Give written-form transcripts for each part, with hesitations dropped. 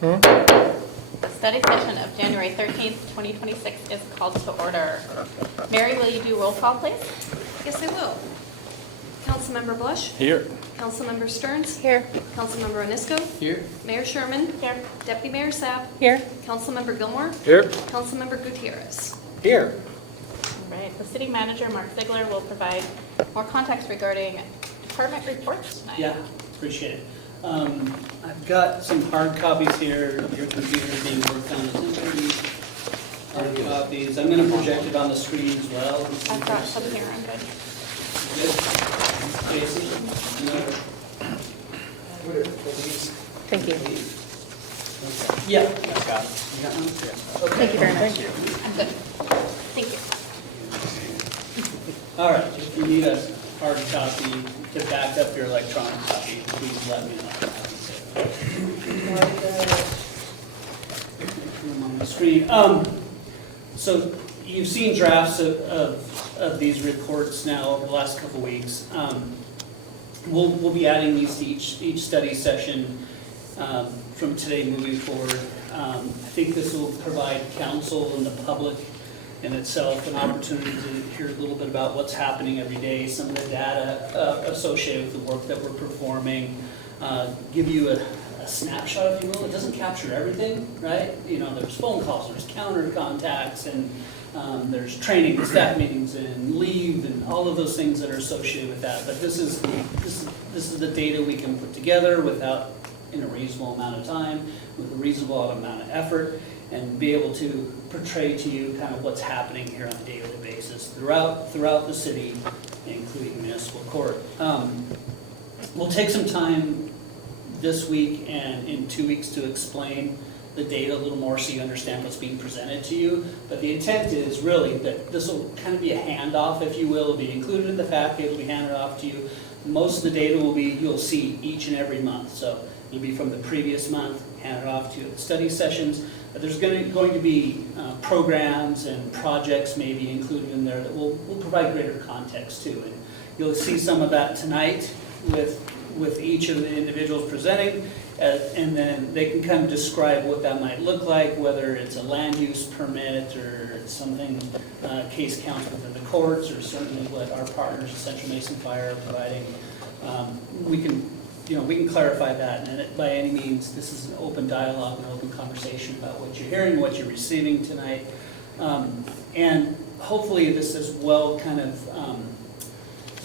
The study session of January 13th, 2026 is called to order. Mary, will you do roll call, please? Yes, I will. Councilmember Blush. Here. Councilmember Stearns. Here. Councilmember Onisco. Here. Mayor Sherman. Here. Deputy Mayor Sapp. Here. Councilmember Gilmore. Here. Councilmember Gutierrez. Here. All right, the city manager, Mark Ziegler, will provide more context regarding department reports tonight. Yeah, appreciate it. I've got some hard copies here. Your computer's being worked on. Hard copies. I'm going to project it on the screen as well. I've got some here, I'm good. Good. Jason? Thank you. Yeah. Got it. You got one? Okay. Thank you very much. Thank you. I'm good. Thank you. All right, if you need a hard copy to back up your electronic copy, please let me know. On the screen. So you've seen drafts of these reports now over the last couple weeks. We'll be adding these to each study session from today moving forward. I think this will provide council and the public in itself an opportunity to hear a little bit about what's happening every day, some of the data associated with the work that we're performing, give you a snapshot, if you will. It doesn't capture everything, right? You know, there's phone calls, there's counter contacts, and there's training, and staff meetings, and leave, and all of those things that are associated with that. But this is the data we can put together without, in a reasonable amount of time, with a reasonable amount of effort, and be able to portray to you kind of what's happening here on a daily basis throughout the city, including municipal court. We'll take some time this week and in 2 weeks to explain the data a little more so you understand what's being presented to you. But the intent is really that this will kind of be a handoff, if you will. It'll be included in the packet, it'll be handed off to you. Most of the data will be, you'll see each and every month. So it'll be from the previous month, handed off to you at the study sessions. But there's going to be programs and projects maybe included in there that will provide greater context to. And you'll see some of that tonight with each of the individuals presenting, and then they can kind of describe what that might look like, whether it's a land use permit or it's something case counsel within the courts, or certainly what our partners at Central Mason Fire are providing. We can clarify that, and by any means, this is an open dialogue, an open conversation about what you're hearing, what you're receiving tonight, and hopefully this as well kind of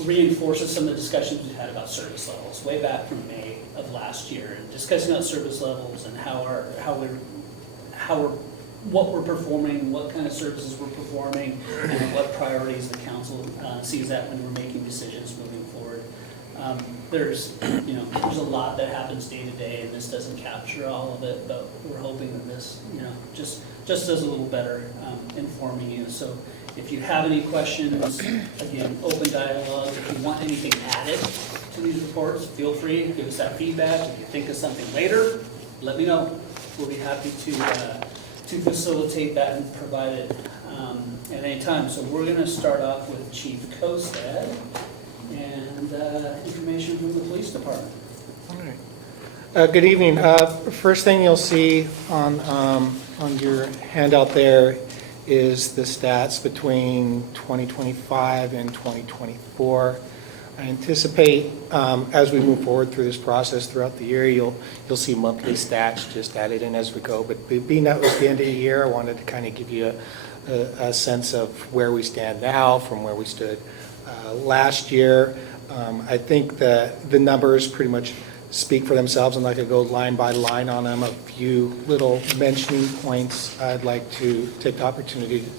reinforces some of the discussions we've had about service levels way back from May of last year, and discussing about service levels and what we're performing, what kind of services we're performing, and what priorities the council sees that when we're making decisions moving forward. There's a lot that happens day to day, and this doesn't capture all of it, but we're hoping that this, just does a little better informing you. So if you have any questions, again, open dialogue. If you want anything added to these reports, feel free to give us that feedback. If you think of something later, let me know. We'll be happy to facilitate that and provide it at any time. So we're going to start off with Chief Kostad and information from the police department. All right. Good evening. First thing you'll see on your handout there is the stats between 2025 and 2024. I anticipate as we move forward through this process throughout the year, you'll see monthly stats just added in as we go. But being that it was the end of the year, I wanted to kind of give you a sense of where we stand now from where we stood last year. I think the numbers pretty much speak for themselves. I'm not going to go line by line on them. A few little mentioning points I'd like to take the opportunity to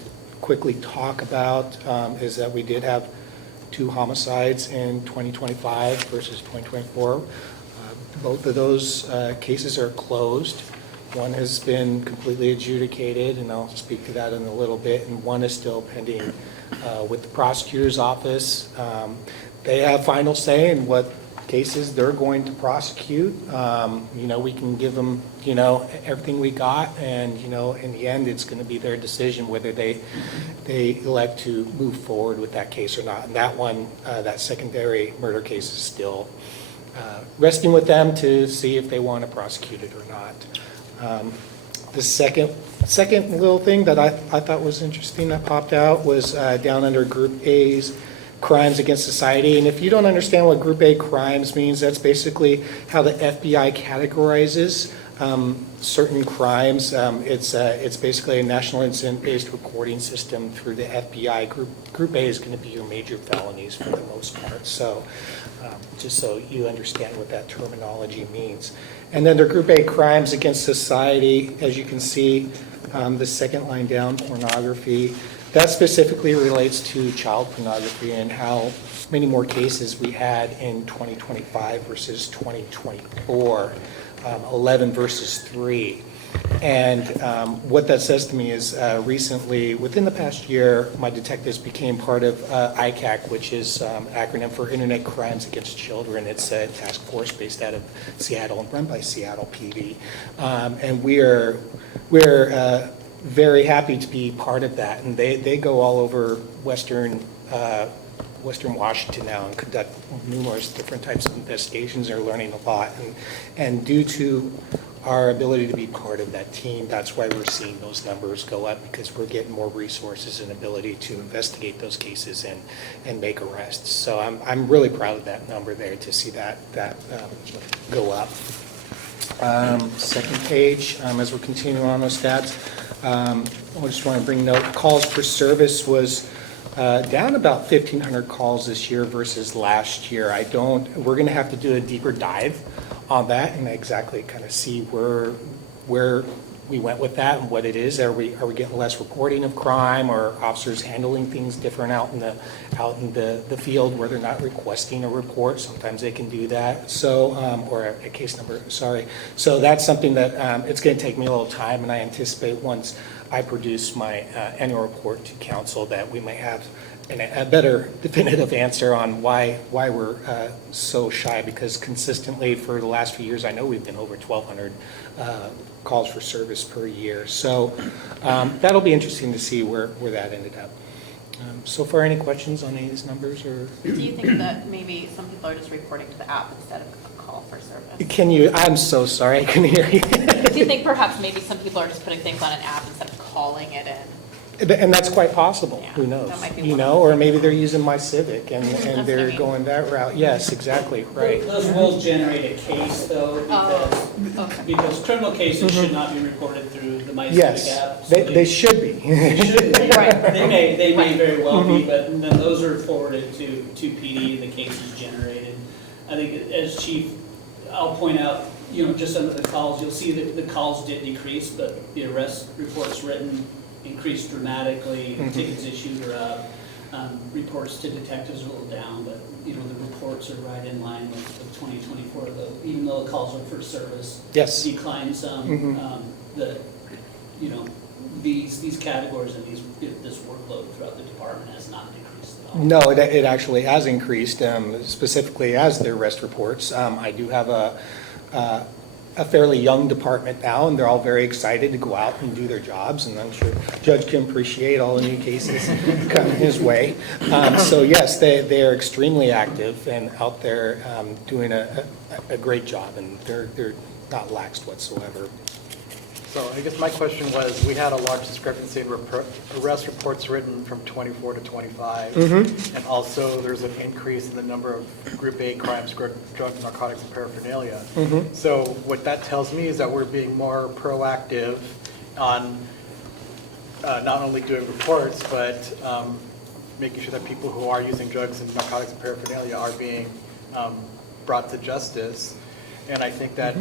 quickly talk about is that we did have 2 homicides in 2025 versus 2024. Both of those cases are closed. One has been completely adjudicated, and I'll speak to that in a little bit, and one is still pending with the prosecutor's office. They have final say in what cases they're going to prosecute. We can give them, everything we got, and, in the end, it's going to be their decision whether they elect to move forward with that case or not. And that one, that secondary murder case is still resting with them to see if they want to prosecute it or not. The second little thing that I thought was interesting that popped out was down under Group A's crimes against society. And if you don't understand what Group A crimes means, that's basically how the FBI categorizes certain crimes. It's basically a national incident-based recording system through the FBI. Group A is going to be your major felonies for the most part. So just so you understand what that terminology means. And then the Group A crimes against society, as you can see, the second line down, pornography. That specifically relates to child pornography and how many more cases we had in 2025 versus 2024, 11 versus 3. And what that says to me is recently, within the past year, my detectives became part of ICAC, which is acronym for Internet Crimes Against Children. It's a task force based out of Seattle and run by Seattle PD. And we're very happy to be part of that. And they go all over Western Washington now and conduct numerous different types of investigations. They're learning a lot. And due to our ability to be part of that team, that's why we're seeing those numbers go up, because we're getting more resources and ability to investigate those cases and make arrests. So I'm really proud of that number there, to see that go up. Second page, as we're continuing on those stats, I just want to bring note, calls for service was down about 1,500 calls this year versus last year. We're going to have to do a deeper dive on that and exactly kind of see where we went with that and what it is. Are we getting less reporting of crime, or officers handling things different out in the field where they're not requesting a report? Sometimes they can do that. So, or a case number, sorry. So that's something that it's going to take me a little time, and I anticipate once I produce my annual report to council that we may have a better definitive answer on why we're so shy, because consistently for the last few years, I know we've been over 1,200 calls for service per year. So that'll be interesting to see where that ended up. So far, any questions on any of these numbers? Or Do you think that maybe some people are just reporting to the app instead of a call for service? can you, I'm so sorry, I couldn't hear you. Do you think perhaps maybe some people are just putting things on an app instead of calling it in? And that's quite possible, Yeah, who knows? that might be You one. know, or maybe they're using My Civic and That's what I they're mean. going that route. Yes, exactly, right. Those will generate a case, though, Okay. because criminal cases should not be reported through the My Civic Yes, app. So they should be. They should be. Right. They may Right. very well be, but then those are forwarded to PD, the case is generated. I think as chief, I'll point out, just under the calls, you'll see that the calls did decrease, but the arrest reports written increased dramatically, tickets issued are up, reports to detectives are a little down, but, the reports are right in line with 2024, though, even though the calls are for service. Yes. Declined some, these categories and this workload throughout the department has not decreased at all. No, it actually has increased, specifically as the arrest reports. I do have a fairly young department now, and they're all very excited to go out and do their jobs, and I'm sure Judge can appreciate all the new cases coming his way. So yes, they are extremely active and out there doing a great job, and they're not laxed whatsoever. So I guess my question was, we had a large discrepancy in arrest reports written from 24 to 25. And also there's an increase in the number of Group A crimes, drugs, narcotics, and paraphernalia. So what that tells me is that we're being more proactive on not only doing reports, but making sure that people who are using drugs and narcotics and paraphernalia are being brought to justice. And I think that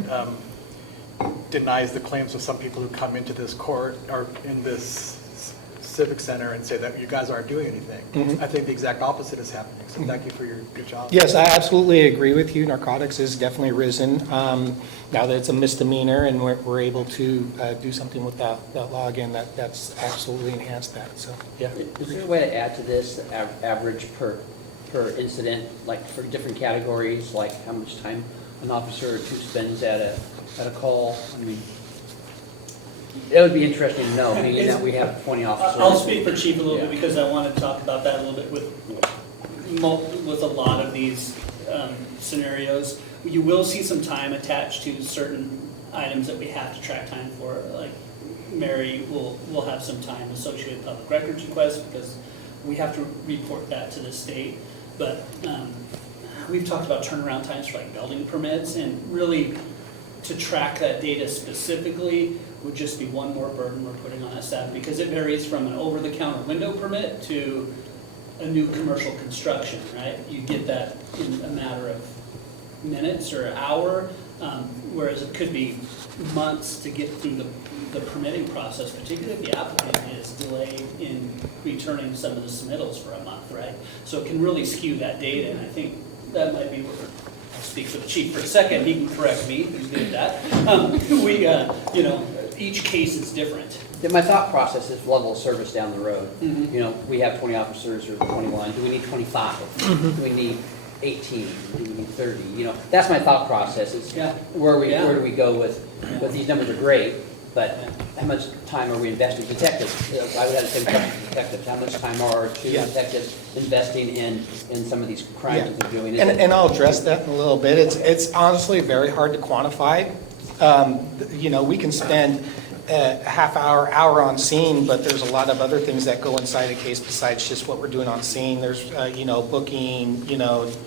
denies the claims of some people who come into this court or in this civic center and say that you guys aren't doing anything. I think the exact opposite is happening. So thank you for your good job. Yes, I absolutely agree with you. Narcotics has definitely risen. Now that it's a misdemeanor and we're able to do something with that law again, that's absolutely enhanced that. So, yeah. Is there a way to add to this average per incident, like for different categories, like how much time an officer or two spends at a call? I mean, it would be interesting to know, being that we have 20 officers. I'll speak for Chief a little bit Yeah. because I want to talk about that a little bit with a lot of these scenarios. You will see some time attached to certain items that we have to track time for, like Mary will have some time associated with public records requests because we have to report that to the state. But we've talked about turnaround times for like building permits, and really to track that data specifically would just be one more burden we're putting on that staff, because it varies from an over-the-counter window permit to a new commercial construction, right? You get that in a matter of minutes or an hour, whereas it could be months to get through the permitting process, particularly if the applicant is delayed in returning some of the submittals for a month, right? So it can really skew that data, and I think that might be where, I'll speak for the chief for a second, he can correct me, he's good at that. Each case is different. Yeah, my thought process is level of service down the road. Mhm. You know, we have 20 officers or 21, do we need 25? Do we need 18? Do we need 30? You know, that's my thought process, is Yeah. where Yeah. do we go with these numbers are great, but how much time are we investing? Detectives, I would have the same question for detectives, how much time are two Yeah. detectives investing in some of these crimes that they're doing? Is And, it- and I'll address that in a little bit. It's honestly very hard to quantify. We can spend a half hour on scene, but there's a lot of other things that go inside a case besides just what we're doing on scene. There's, booking,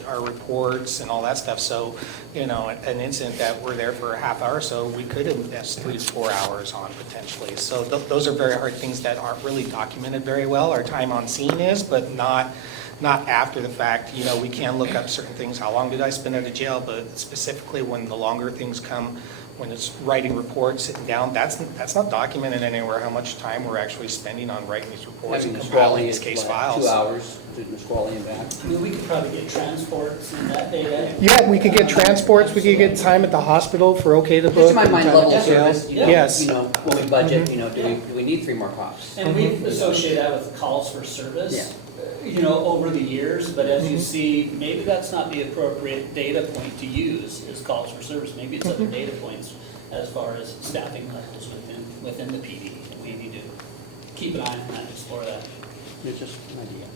our reports and all that stuff. So, an incident that we're there for a half hour, so we could invest 3 to 4 hours on potentially. So those are very hard things that aren't really documented very well. Our time on scene is, but not after the fact. We can look up certain things. How long did I spend at a jail? But specifically when the longer things come, when it's writing reports, sitting down, that's not documented anywhere, how much time we're actually spending on writing these reports Having and the compiling squalene these is case what, files. 2 hours to the squalene and back. I mean, we could probably get transports and that data. Yeah, we could get transports, we could get time at the hospital for okay to book. Just in my and mind, time level at of the jail. service, Yes. when we budget, do we need 3 more cops? And we've associated that with calls for service, over the years, but as you see, maybe that's not the appropriate data point to use is calls for service. Maybe it's other data points as far as staffing levels within the PD. And we need to keep an eye on that and explore that. It's just an idea,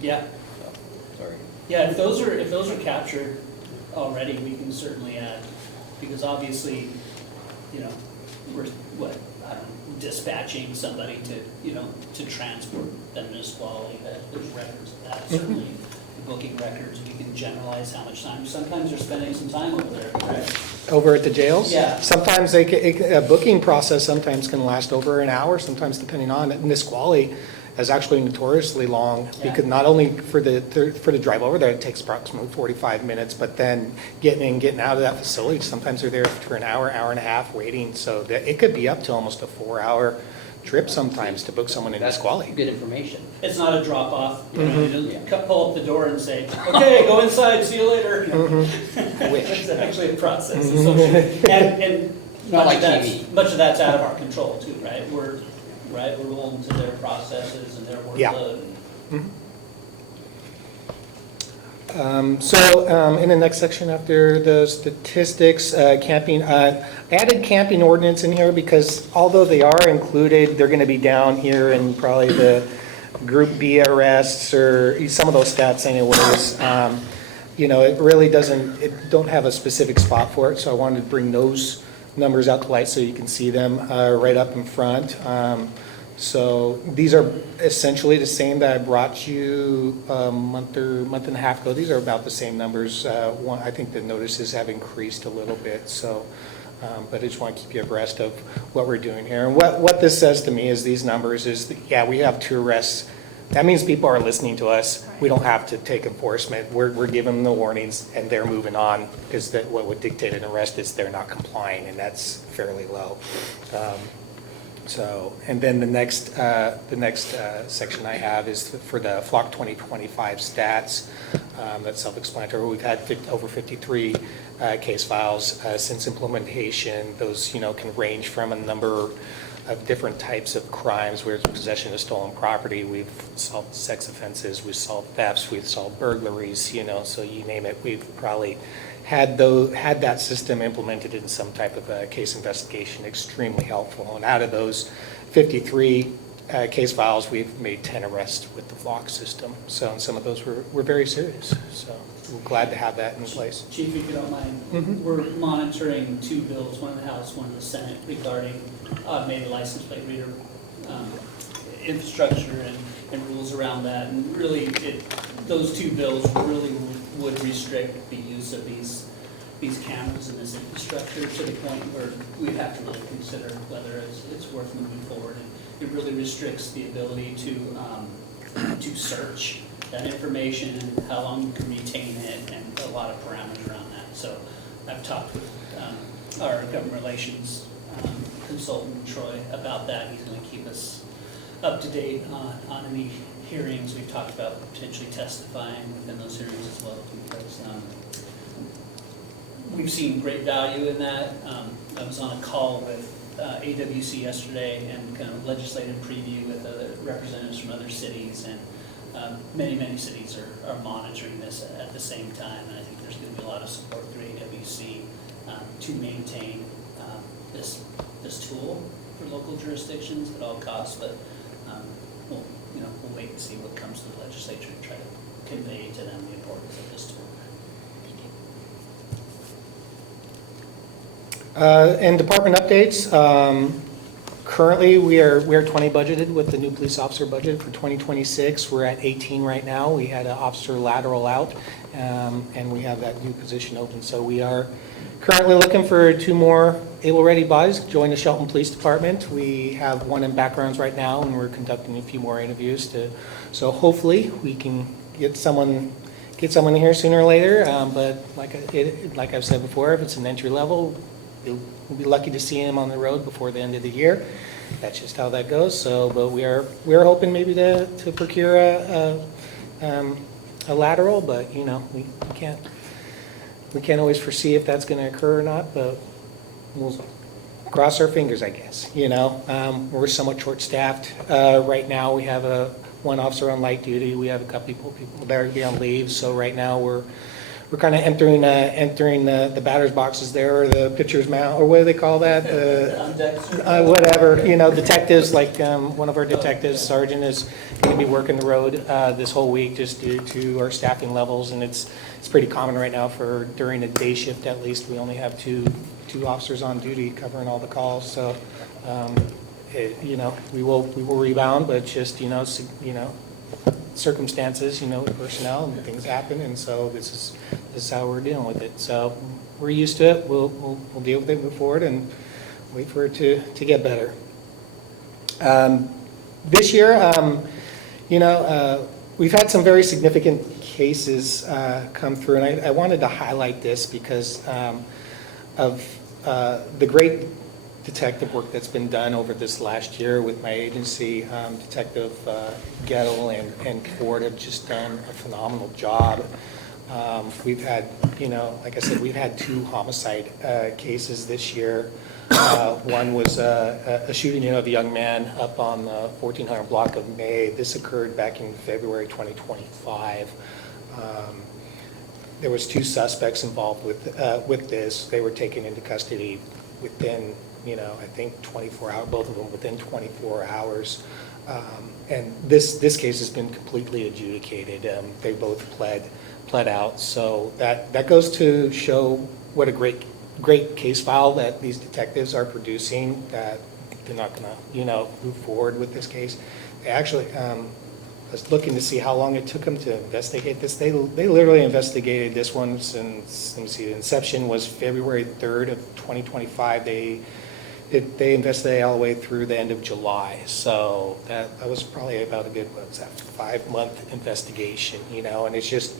Yeah, so, sorry. yeah, if those are captured already, we can certainly add, because obviously, we're, dispatching somebody to transport them to Nisqually, there's records of that, certainly. The booking records, we can generalize how much time, sometimes they're spending some time over there, right? Over at the jails? Yeah. Sometimes a booking process sometimes can last over an hour, sometimes depending on it. Nisqually is actually notoriously long, Yeah. because not only for the drive over there, it takes approximately 45 minutes, but then getting in, getting out of that facility, sometimes they're there for an hour and a half waiting. So it could be up to almost a 4-hour trip sometimes to book someone in That's Nisqually. good information. It's not a drop off, you just pull up the door and say, okay, go inside, see you later. It's actually a process associated, and Not much like of TV. much of that's out of our control too, right? We're rolling to their processes and their Yeah. workload. In the next section after the statistics, camping, added camping ordinance in here because although they are included, they're going to be down here in probably the Group B arrests or some of those stats anyways. It really don't have a specific spot for it, so I wanted to bring those numbers out to light so you can see them right up in front. So these are essentially the same that I brought you a month and a half ago. These are about the same numbers. I think the notices have increased a little bit, so, but I just want to keep you abreast of what we're doing here. And what this says to me is these numbers is, that, we have 2 arrests. That means people are listening to us. We don't have to take enforcement. We're giving them the warnings and they're moving on because what would dictate an arrest is they're not complying, and that's fairly low. And then the next section I have is for the Flock 2025 stats. That's self-explanatory. We've had over 53 case files since implementation. Those, can range from a number of different types of crimes, where it's possession of stolen property. We've solved sex offenses, we've solved thefts, we've solved burglaries, so you name it. We've probably had that system implemented in some type of a case investigation, extremely helpful. And out of those 53 case files, we've made 10 arrests with the Flock system. So and some of those were very serious. So. we're glad to have that in place. Chief, if you don't Mhm. mind, we're monitoring 2 bills, one in the House, one in the Senate, regarding automated license plate reader infrastructure and rules around that. And really, those 2 bills really would restrict the use of these cameras and this infrastructure to the point where we'd have to really consider whether it's worth moving forward. And it really restricts the ability to search that information and how long you can retain it and a lot of parameters around that. So I've talked with our government relations consultant, Troy, about that. He's going to keep us up to date on any hearings. We've talked about potentially testifying within those hearings as well, because we've seen great value in that. I was on a call with AWC yesterday and kind of legislative preview with other representatives from other cities, and many cities are monitoring this at the same time, and I think there's going to be a lot of support through AWC to maintain this tool for local jurisdictions at all costs, but we'll wait and see what comes to the legislature and try to convey to them the importance of this tool. And department updates, currently we are 20 budgeted with the new police officer budget for 2026. We're at 18 right now. We had an officer lateral out, and we have that new position open. So we are currently looking for 2 more able-ready bodies to join the Shelton Police Department. We have 1 in backgrounds right now, and we're conducting a few more interviews so hopefully we can get someone here sooner or later. But like I've said before, if it's an entry level, we'll be lucky to see him on the road before the end of the year. That's just how that goes. So, but we are hoping maybe to procure a lateral, but we can't always foresee if that's going to occur or not. But we'll cross our fingers, I guess. We're somewhat short-staffed right now. We have 1 officer on light duty. We have a couple people that are going to be on leave. So right now we're kind of entering the batter's boxes there, or the pitcher's mound, or what do they call that? Whatever, detectives, like one of our detectives, Sergeant, is going to be working the road this whole week just due to our staffing levels, and it's pretty common right now for during a day shift at least. We only have two officers on duty covering all the calls, so we will rebound, but it's just circumstances, personnel and things happen, and so this is how we're dealing with it. So we're used to it. We'll deal with it, move forward, and wait for it to get better. This year, we've had some very significant cases come through, and I wanted to highlight this because of the great detective work that's been done over this last year with my agency. Detective Gettle and Ford have just done a phenomenal job. We've had, like I said, we've had 2 homicide cases this year. One was a shooting of a young man up on the 1400 block of May. This occurred back in February 2025. There was 2 suspects involved with this. They were taken into custody within, I think 24 hours, both of them within 24 hours. And this case has been completely adjudicated. They both pled out. So that goes to show what a great case file that these detectives are producing, that they're not going to, move forward with this case. They actually, I was looking to see how long it took them to investigate this. They literally investigated this one since, let me see, the inception was February 3rd of 2025. They investigated all the way through the end of July. So that was probably about a good, 5-month investigation, and it's just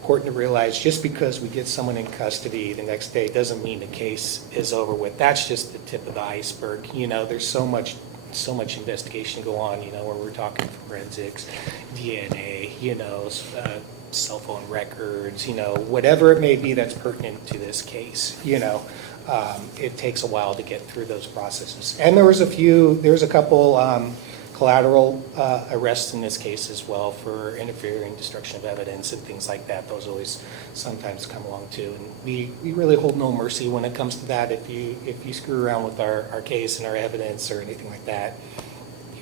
important to realize just because we get someone in custody the next day doesn't mean the case is over with. That's just the tip of the iceberg. There's so much investigation go on, where we're talking forensics, DNA, cell phone records, whatever it may be that's pertinent to this case, it takes a while to get through those processes. And there was a couple collateral arrests in this case as well for interfering, destruction of evidence and things like that. Those always sometimes come along too. And we really hold no mercy when it comes to that. If you screw around with our case and our evidence or anything like that,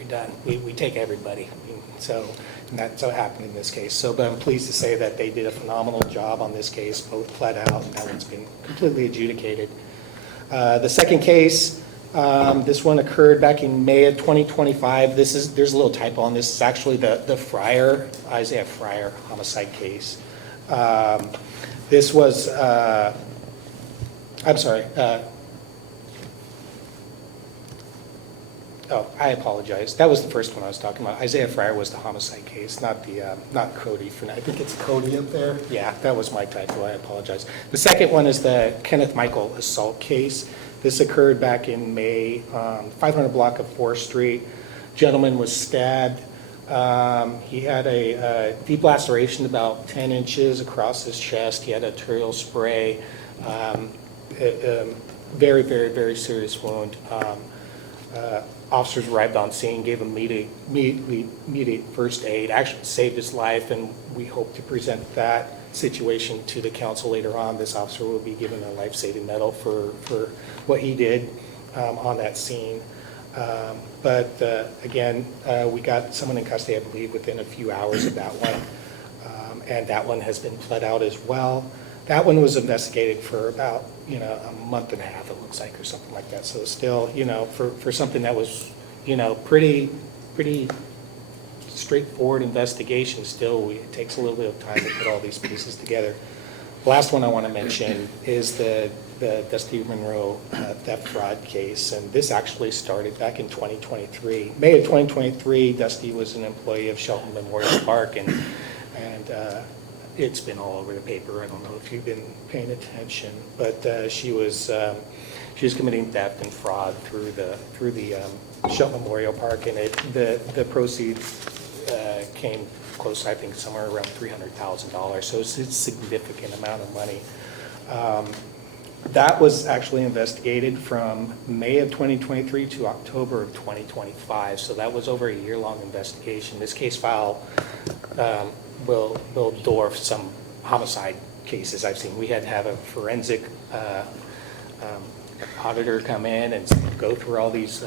be done. We take everybody. So, and that's what happened in this case. So, but I'm pleased to say that they did a phenomenal job on this case, both pled out, and that one's been completely adjudicated. The second case, this one occurred back in May of 2025. There's a little typo on this. It's actually the Fryer, Isaiah Fryer homicide case. This was, I'm sorry. Oh, I apologize. That was the first one I was talking about. Isaiah Fryer was the homicide case, not Cody. I think it's Cody up there. Yeah, that was my typo. I apologize. The second one is the Kenneth Michael assault case. This occurred back in May, 500 block of 4th Street. Gentleman was stabbed. He had a deep laceration about 10 inches across his chest. He had arterial spray. Very, very, very serious wound. Officers arrived on scene, gave him immediate first aid, actually saved his life, and we hope to present that situation to the council later on. This officer will be given a life-saving medal for what he did on that scene. But again, we got someone in custody, I believe, within a few hours of that one, and that one has been pled out as well. That one was investigated for about, a month and a half, it looks like, or something like that. So still, for something that was, pretty straightforward investigation, still, it takes a little bit of time to put all these pieces together. Last one I want to mention is the Dusty Monroe theft fraud case, and this actually started back in 2023. May of 2023, Dusty was an employee of Shelton Memorial Park, and it's been all over the paper. I don't know if you've been paying attention, but she was committing theft and fraud through the Shelton Memorial Park, and the proceeds came close, I think, somewhere around $300,000. So it's a significant amount of money. That was actually investigated from May of 2023 to October of 2025. So that was over a year-long investigation. This case file will dwarf some homicide cases I've seen. We had to have a forensic auditor come in and go through all these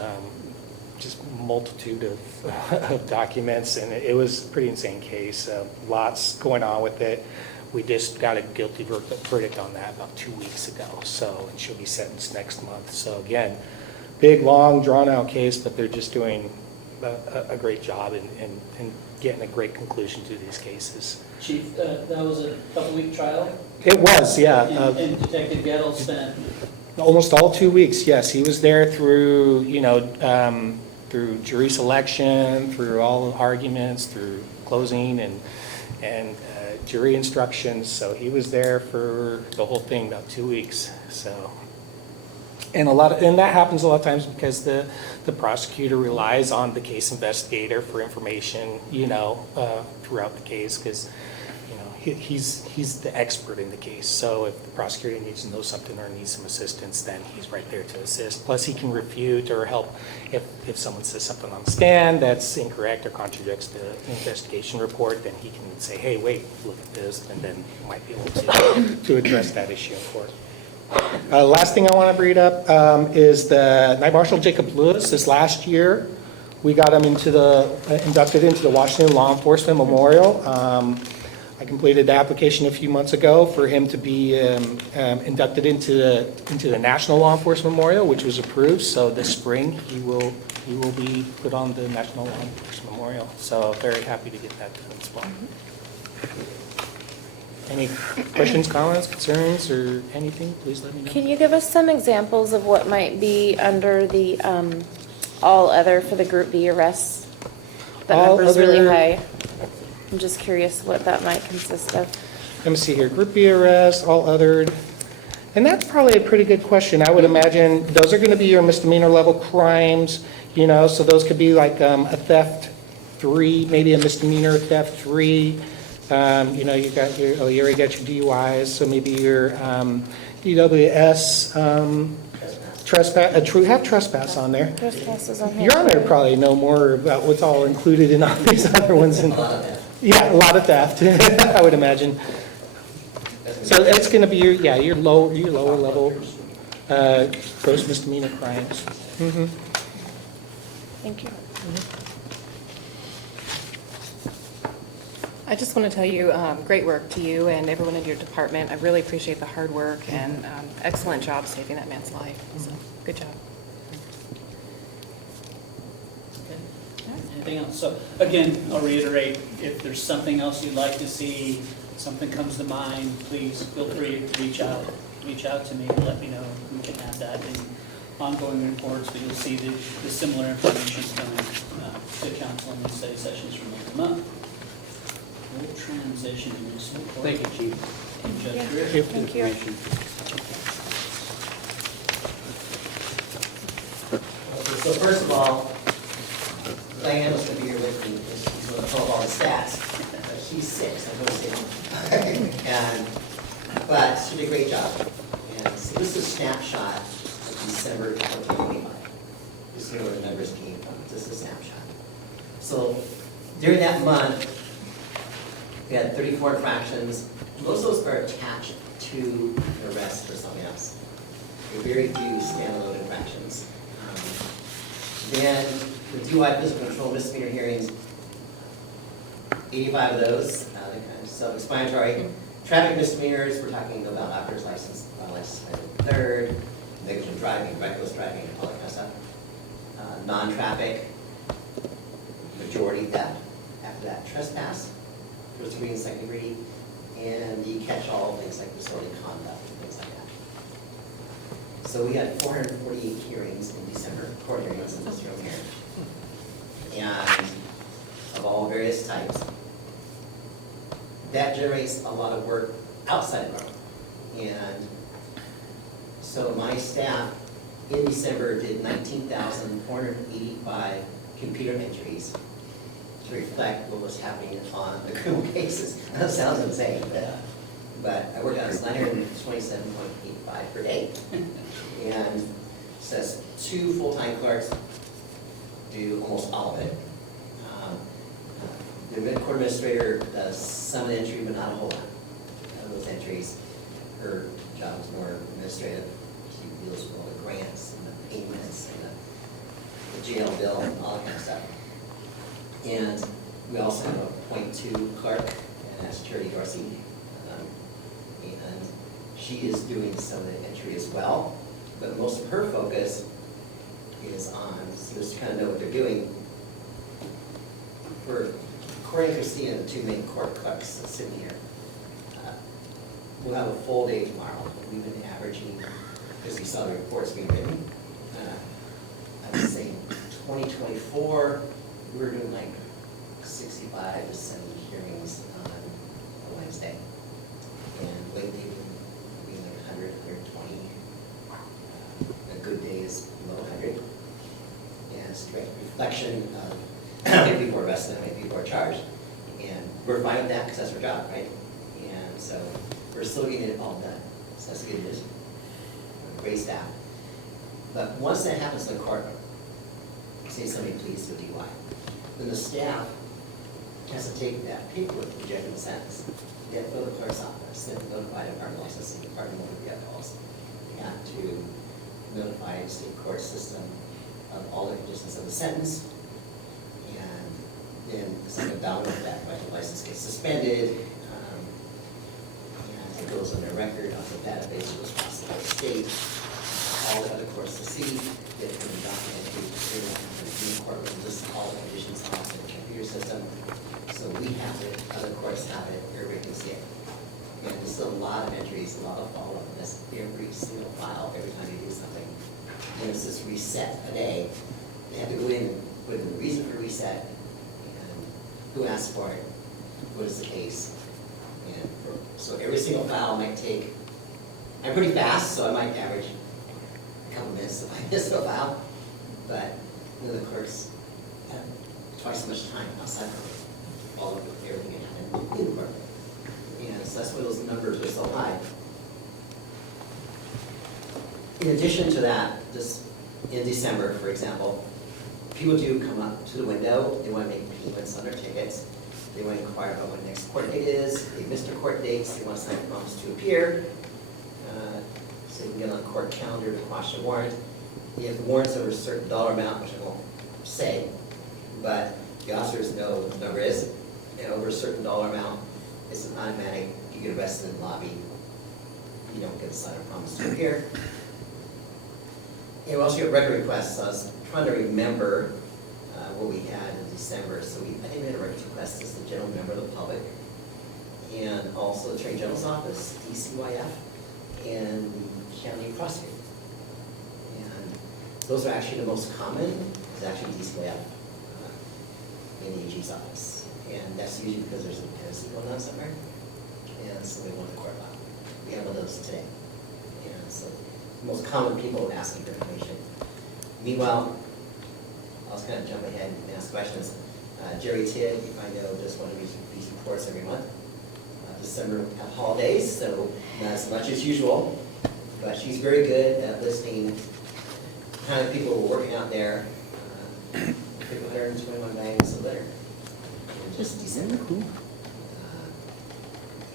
just multitude of documents, and it was a pretty insane case. Lots going on with it. We just got a guilty verdict on that about 2 weeks ago, so, and she'll be sentenced next month. So again, big, long, drawn-out case, but they're just doing a great job in getting a great conclusion to these cases. Chief, that was a couple-week trial? It was, yeah. And Detective Gettle spent... Almost all 2 weeks, yes. He was there through, through jury selection, through all the arguments, through closing and jury instructions. So he was there for the whole thing, about 2 weeks. So, and that happens a lot of times because the prosecutor relies on the case investigator for information, throughout the case, because he's the expert in the case. So if the prosecutor needs to know something or needs some assistance, then he's right there to assist. Plus, he can refute or help if someone says something on the stand that's incorrect or contradicts the investigation report, then he can say, hey, wait, look at this, and then he might be able to address that issue in court. Last thing I want to bring up is the Night Marshal Jacob Lewis. This last year, we got him inducted into the Washington Law Enforcement Memorial. I completed the application a few months ago for him to be inducted into the National Law Enforcement Memorial, which was approved. So this spring, he will be put on the National Law Enforcement Memorial. So very happy to get that done as well. Any questions, comments, concerns, or anything, please let me know. Can you give us some examples of what might be under the all other for the Group B arrests? That All number's really other- high. I'm just curious what that might consist of. Let me see here, Group B arrest, all other, and that's probably a pretty good question. I would imagine those are going to be your misdemeanor level crimes, so those could be like a theft 3, maybe a misdemeanor theft 3. You already got your DUIs, so maybe your DWS trespass. Have trespass on there. Trespasses on here. Your Honor probably know more about what's all included in all these other ones. Yeah, a lot of theft, I would imagine. So it's going to be your lower level gross misdemeanor crimes. Thank you. I just want to tell you, great work to you and everyone in your department. I really appreciate the hard work and excellent job saving that man's life. So, good job. Anything else? So again, I'll reiterate, if there's something else you'd like to see, something comes to mind, please feel free to reach out to me and let me know. We can add that in ongoing reports, but you'll see the similar information coming to council in the study sessions from month to month. We'll transition to municipal court. Thank you, Chief. And Judge Yeah. Greer. Thank you. Information. Okay, so first of all, Diane was gonna be here with me, because she's gonna pull up all the stats, but she's sick, so I'm gonna say. But she did a great job. And so this is a snapshot of December 2025. Just here where the numbers came from, this is a snapshot. So during that month, we had 34 infractions. Most of those are attached to an arrest for something else. There are very few standalone infractions. Then the DUI physical control misdemeanor hearings, 85 of those, they're kind of self-explanatory. Traffic misdemeanors, we're talking about driver's license, third, negligent driving, reckless driving, all that kind of stuff. Non-traffic, majority theft, after that trespass, first degree and second degree, and the catch-all, things like disorderly conduct and things like that. So we had 448 hearings in December, court hearings in this room here. And of all various types. That generates a lot of work outside of Rome. And so my staff in December did 19,485 computer entries to reflect what was happening on the criminal cases. That sounds insane, but I worked on 927.85 per day. And says 2 full-time clerks do almost all of it. The court administrator does some entry, but not a whole lot of those entries. Her job is more administrative. She deals with all the grants and the payments and the jail bill and all that kind of stuff. And we also have a .2 clerk, and that's Charity Dorsey. And she is doing some of the entry as well, but most of her focus is on, so just to kind of know what they're doing. For Corey and Christina, the 2 main court clerks sitting here, we'll have a full day tomorrow. We've been averaging, because you saw the reports being written, I would say 2024, we were doing like 65 to 70 hearings on a Wednesday. And lately, we've been like 100, 120. A good day is below 100. And it's a direct reflection of how many people are arrested, how many people are charged. And we're fine with that because that's our job, right? And so we're still getting it all done. So that's good news. Great staff. But once that happens in the courtroom, say somebody pleads to a DUI, then the staff has to take that paperwork and reject the sentence. They have to go to the clerk's office, they have to notify the department licensing department when we get calls. They have to notify the state court system of all the conditions of the sentence. And then it's like a domino effect, right? The license gets suspended, and it goes on their record, on the database, it goes across the whole state. All the other courts to see, they can document it, in the courtroom, list all the conditions on the computer system. So we have it, other courts have it, everybody can see it. And there's still a lot of entries, a lot of follow-up, and that's every single file, every time you do something. And it's this reset a day. They have to go in and put in the reason for reset, and who asked for it, what is the case. And so every single file might take, I'm pretty fast, so I might average a couple minutes if I miss a file, but the clerks have twice as much time outside of all of everything that happened in the court. And so that's why those numbers are so high. In addition to that, this in December, for example, people do come up to the window, they want to make payments on their tickets, they want to inquire about when the next court date is, they missed their court dates, they want to sign a promise to appear, so they can get on the court calendar to quash the warrant. If the warrant's over a certain dollar amount, which I won't say, but the officers know what the number is, and over a certain dollar amount, it's an automatic, you get arrested in the lobby, you don't get a sign of promise to appear. And we also get record requests, so I was trying to remember what we had in December, so I think we had a record request as the general member of the public, and also the Attorney General's Office, DCYF, and the county prosecutor. And those are actually the most common, is actually DCYF in the AG's office. And that's usually because there's a dependency going on somewhere, and so they want to court file. We have one of those today. And so the most common people asking for information. Meanwhile, I'll just kind of jump ahead and ask questions. Jerry Tidd, I know, does one of these reports every month. December have holidays, so not as much as usual, but she's very good at listing the kind of people who are working out there. 121 bags of litter in just December.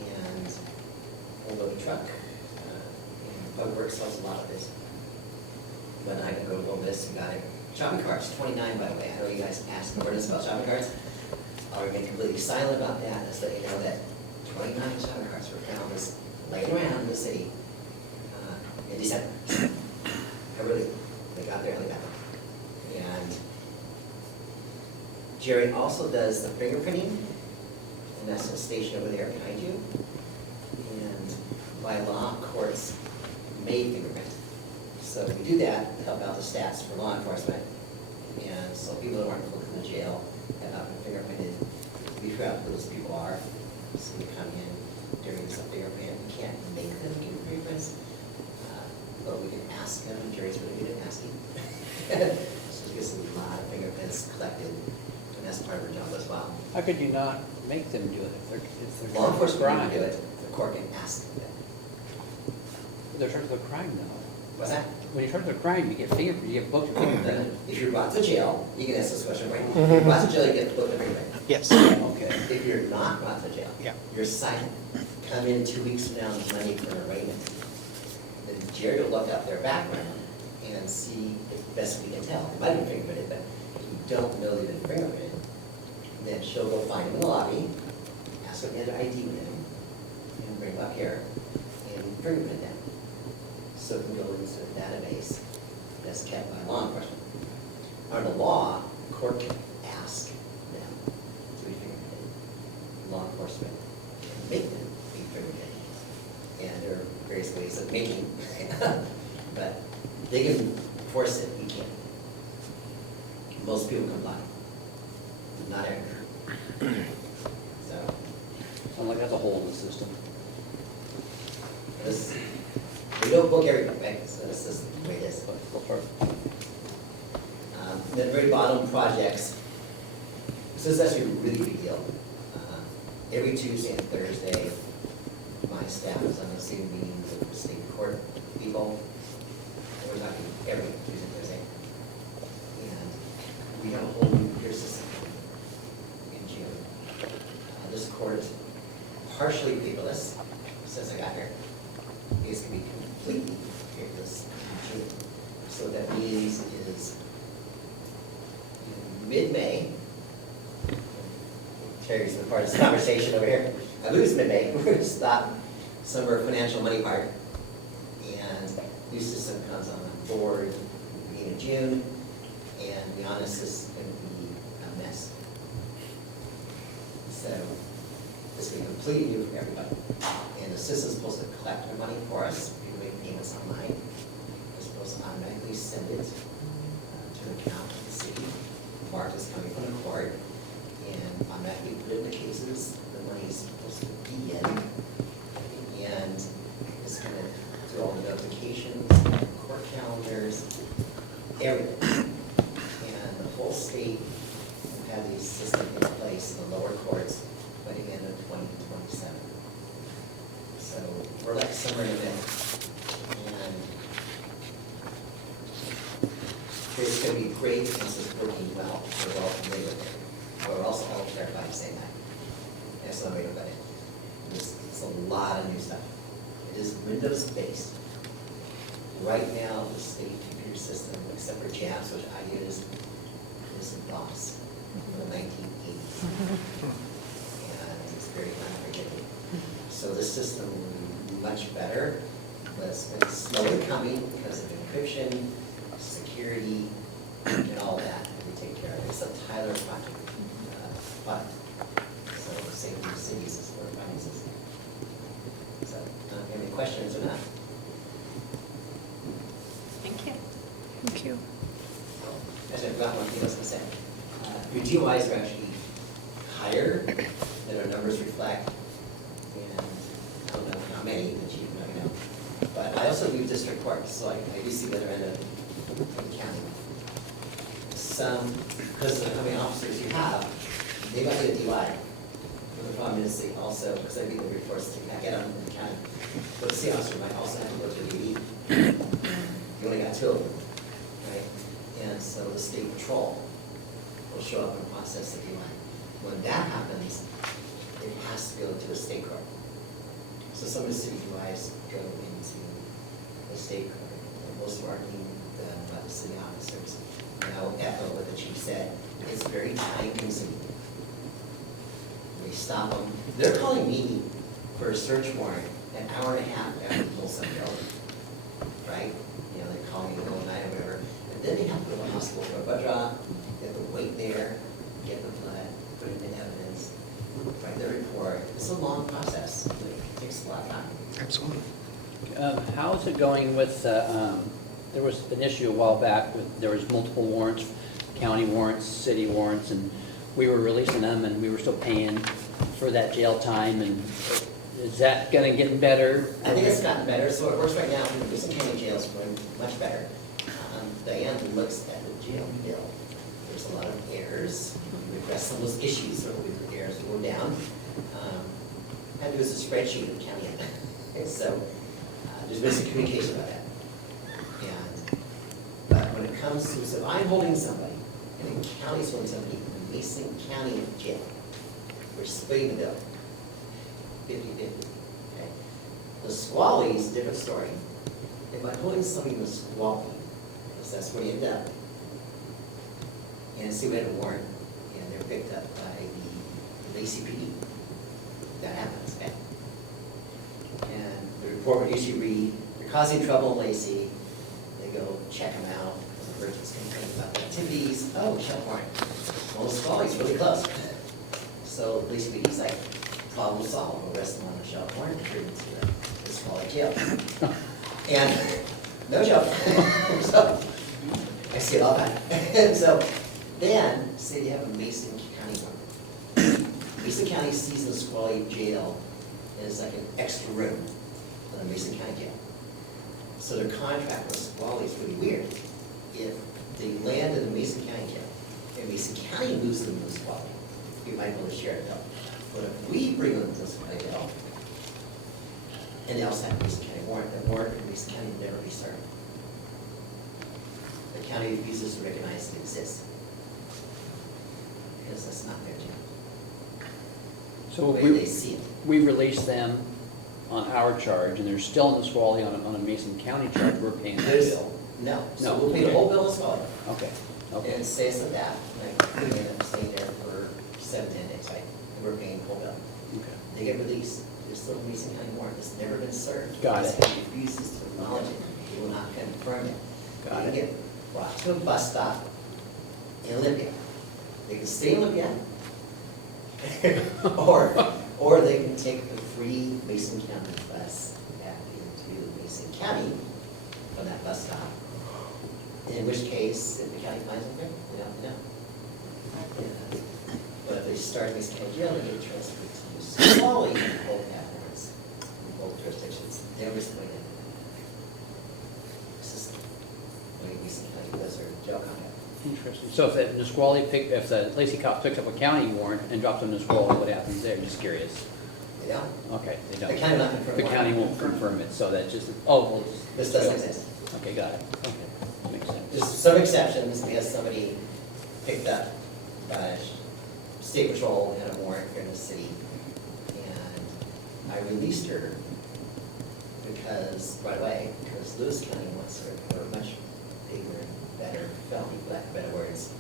And we'll load a truck, and Public Works sells a lot of this. But I can go to this, you got it. Shopping carts, 29 by the way. I know you guys asked the word about shopping carts. I'll remain completely silent about that, just let you know that 29 shopping carts were found just laying around in the city in December. They got there, they got there. And Jerry also does the fingerprinting, and that's the station over there behind you. And by law, courts made fingerprint. So we do that to help out the stats for law enforcement. And so people that aren't looking in the jail have not been fingerprinted. We figure out who those people are. So we come in during some fingerprint. We can't make them do fingerprints, but we can ask them, and Jerry's really good at asking. So he gets a lot of fingerprints collected, and that's part of her job as well. How could you not make them do it if they're Law enforcement crime? can do it, the court can ask them. They're charged with a crime though. What's that? When you're charged with a crime, you get both your fingerprints. If you're brought to jail, you can ask this question right now. If you're brought to jail, you get both the fingerprint. Yes. Okay. If you're not brought to jail, Yeah. you're cited. Come in 2 weeks from now and money for an arraignment. Then Jerry will look up their background and see, if best we can tell, they might have been fingerprinted, but if you don't know they've been fingerprinted, then she'll go find them in the lobby, ask them to get an ID with them, and bring them up here and fingerprint them. So it can go into a database that's kept by law enforcement. Under the law, the court can ask them to be fingerprinted. Law enforcement can make them be fingerprinted. And there are various ways of making, but they can force it, we can't. Most people comply, not everyone. So, Sounds like that's a hole in the system. this, we don't book everything, right? So this is the way it is. The very bottom projects, this is actually a really big deal. Every Tuesday and Thursday, my staff is on a Zoom meeting with the state court people. And we're talking every Tuesday and Thursday. And we have a whole new peer system in June. This court is partially paperless since I got here. It's going to be completely paperless in June. So what that means is in mid-May, Terry's been part of this conversation over here. I believe it's mid-May. We're going to stop some of our financial money part, and new system comes on board at the beginning of June. And to be honest, this is going to be a mess. So this will be completely new for everybody. And the system's supposed to collect our money for us. People make payments online. We're supposed to automatically send it to an account in the city. Mark is coming from the court, and automatically put it in the cases the money is supposed to be in. And it's going to do all the notifications, court calendars, everything. And the whole state will have these systems in place in the lower courts by the end of 2027. So we're like somewhere in the middle. And it's going to be great once it's working well. We're all familiar with it. But we're also all terrified of saying that. That's not way about it. It's a lot of new stuff. It is Windows-based. Right now, the state computer system, except for JAPS, which I use, is boss in the 1980s. And it's very unforgiving. So the system will be much better, but it's been slower coming because of encryption, security, and all that. We take care of it. It's a Tyler project. But, so same for cities as for provinces. So, any questions or not? Thank you. Thank you. Actually, I forgot one thing I was gonna say. Your DUIs are actually higher than our numbers reflect, and I don't know how many, the chief might know. But I also do district court, so I do see the other end of the county. Some, because of how many officers you have, they might get a DUI. But the problem is they also, because I read the reports, to get them in the county. But the state officer might also have to go to the ED. You only got 2 of them, right? And so the state patrol will show up and process the DUI. When that happens, it has to go to a state court. So some of the city DUIs go into the state court. And most of our being done by the city officers. And I will echo what the chief said, it's very time consuming. They stop them, they're calling me for a search warrant an hour and a half after they pull somebody over, right? You know, they call me in the middle of the night or whatever, and then they have to go to the hospital for a blood draw, they have to wait there, get the blood, put it in evidence, write the report. It's a long process, it takes a lot of time. Absolutely. How's it going with, there was an issue a while back with, there was multiple warrants, county warrants, city warrants, and we were releasing them and we were still paying for that jail time, and is that gonna get better? I think it's gotten better, so it works right now, the Mason County Jail is going much better. Diane looks at the jail bill, there's a lot of errors, we address some of those issues, so the errors will go down. And there's a spreadsheet of the county, and so there's been some communication about that. And, but when it comes to, so I'm holding somebody, and the county's holding somebody in the Mason County Jail, we're splitting the bill, 50-50, okay? The Squally is a different story. If I'm holding somebody in the Squally, because that's where you end up, and say we had a warrant, and they're picked up by the Lacey PD, that happens, okay? And the report would usually read, they're causing trouble in Lacey, they go check them out, the person's complaining about their activities, oh, shelf warrant. Well, the Squally's really close. So Lacey PD's like, problem solved, we'll arrest them on a shelf warrant, and turn it to the Squally jail. And, no joke. So, I see it all the time. And so, then, say you have a Mason County one. Mason County sees the Squally jail as like an extra room in the Mason County jail. So their contract with Squally is really weird. If they land in the Mason County jail, and Mason County moves them to Squally, we might be able to share it though. But if we bring them to the Squally jail, and they also have a Mason County warrant, the warrant in Mason County will never be served. The county refuses to recognize it exists. Because that's not their jail. So The if way they see it. we release them on our charge, and they're still in the Squally on a Mason County charge, we're paying that There's, bill? no, so No, we'll pay the okay. whole bill as well. Okay, okay. And it stays at that, like, we end up staying there for 7-10 days, right? And we're paying the whole bill. Okay. They get released, there's still a Mason County warrant, it's never been served. Got it. Because he refuses to acknowledge it, he will not confirm it. Got They it. get brought to a bus stop in Olympia. They can stay in Olympia, or they can take the free Mason County bus back into Mason County from that bus stop. In which case, if the county finds them, they don't. Yeah. But if they start in Mason County jail, they get transferred to Squally, both have warrants in both jurisdictions. They're responding. This is the way Mason County does their jail contract. Interesting. So if the Nisqually if the Lacey cop picks up a county warrant and drops them in Nisqually, what happens there? Just curious. They don't. Okay, they don't. The county will not confirm The warrant. county won't confirm it, so that just, oh, well. This doesn't exist. Okay, got it. Okay, makes sense. There's some exceptions, because somebody picked up by state patrol and a warrant here in the city, and I released her because, right away, because Lewis County wants her for a much bigger and better felony, for lack of better words.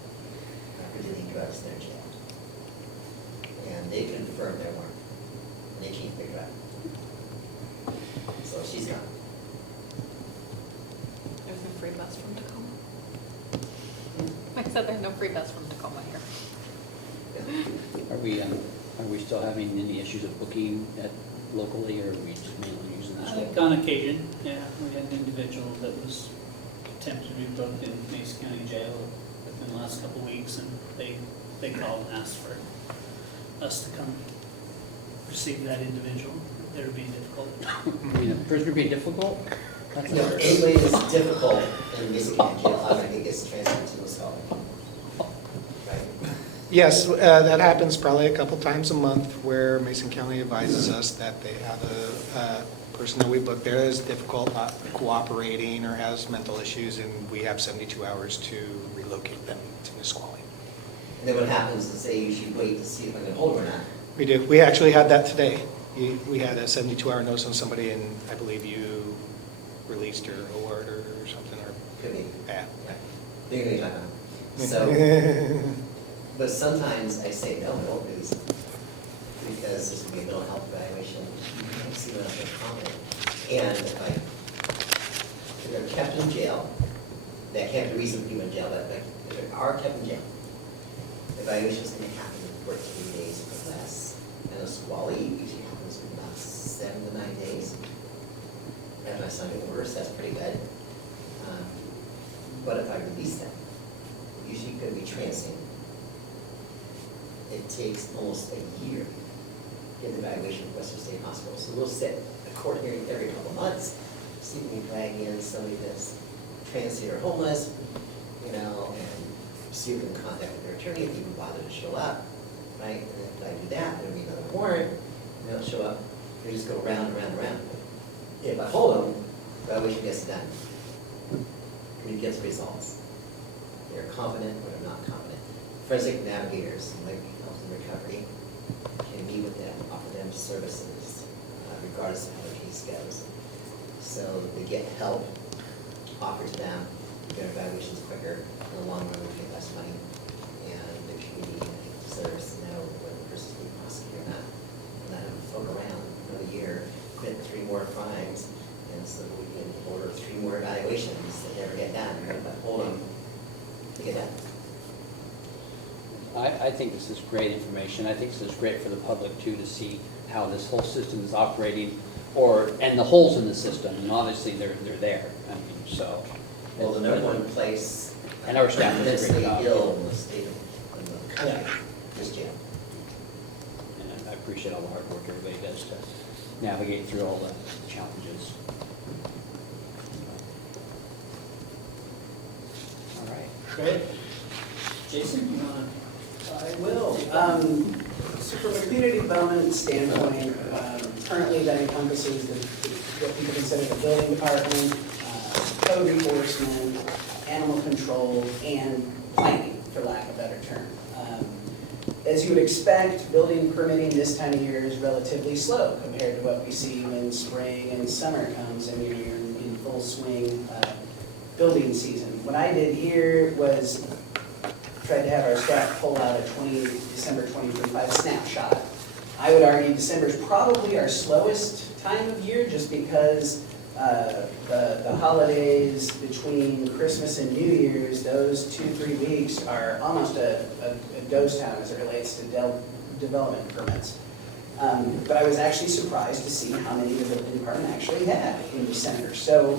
said there's no free bus from Tacoma here. Are we still having any issues of booking at locally, or are we just mainly using I that? think on occasion, yeah, we had an individual that was attempted to be booked in Mason County Jail within the last couple of weeks, and they called and asked for us to come receive that individual. They were being difficult. I mean, a prisoner being difficult? That's You know, not- anybody that's difficult in Mason County Jail automatically gets transferred to Muscatine. Right? Yes, that happens probably a couple times a month where Mason County advises us that they have a person that we booked there is difficult, not cooperating, or has mental issues, and we have 72 hours to relocate them to Nisqually. And then what happens is they usually wait to see if I'm gonna hold them or not. We do. We actually had that today. We had a 72-hour notice on somebody, and I believe you released your award or something, or, Could be. yeah. Right. You're gonna be talking about. So, but sometimes I say, no, I won't release them. Because there's gonna be a mental health evaluation, see what I'm confident. And if they're kept in jail, that can't be reason to keep them in jail, but if they are kept in jail, the evaluation is gonna happen in 14 days or less. And a squally usually happens in about 7 to 9 days. If my son getting worse, that's pretty good. But if I release them, usually could be transient. It takes almost a year to get the evaluation at Western State Hospital. So we'll set a court hearing every couple of months, see if we can drag in somebody that's transient or homeless, you know, and see if we can contact their attorney, if they even bother to show up, right? And if I do that, there'll be another warrant, and they'll show up, they just go round and round and round. If I hold them, the evaluation gets done. And it gets results. They're confident or they're not confident. Forensic navigators, like Health and Recovery, can meet with them, offer them services, regardless of how the case goes. So they get help offered to them, their evaluation's quicker, in the long run, we pay less money. And the community, I think, deserves to know whether the person's being prosecuted or not. And let them float around another year, commit 3 more crimes, and so we can order 3 more evaluations that never get done. But hold them, they get done. I think this is great information. I think this is great for the public too, to see how this whole system is operating, and the holes in the system, and obviously they're there. I mean, so. Well, the number one place. And our staff does a great job. Mentally ill in the state of, in the country is jail. And I appreciate all the hard work everybody does to navigate through all the challenges. All right. Great. Jason, you wanna? I will. So from a community development standpoint, currently that encompasses what people consider the building department, code enforcement, animal control, and planning, for lack of a better term. As you would expect, building permitting this time of year is relatively slow compared to what we see when spring and summer comes and you're in full swing building season. What I did here was tried to have our staff pull out a December 2025 snapshot. I would argue December is probably our slowest time of year just because the holidays between Christmas and New Year's, those 2-3 weeks are almost a ghost town as it relates to development permits. But I was actually surprised to see how many the building department actually had in December. So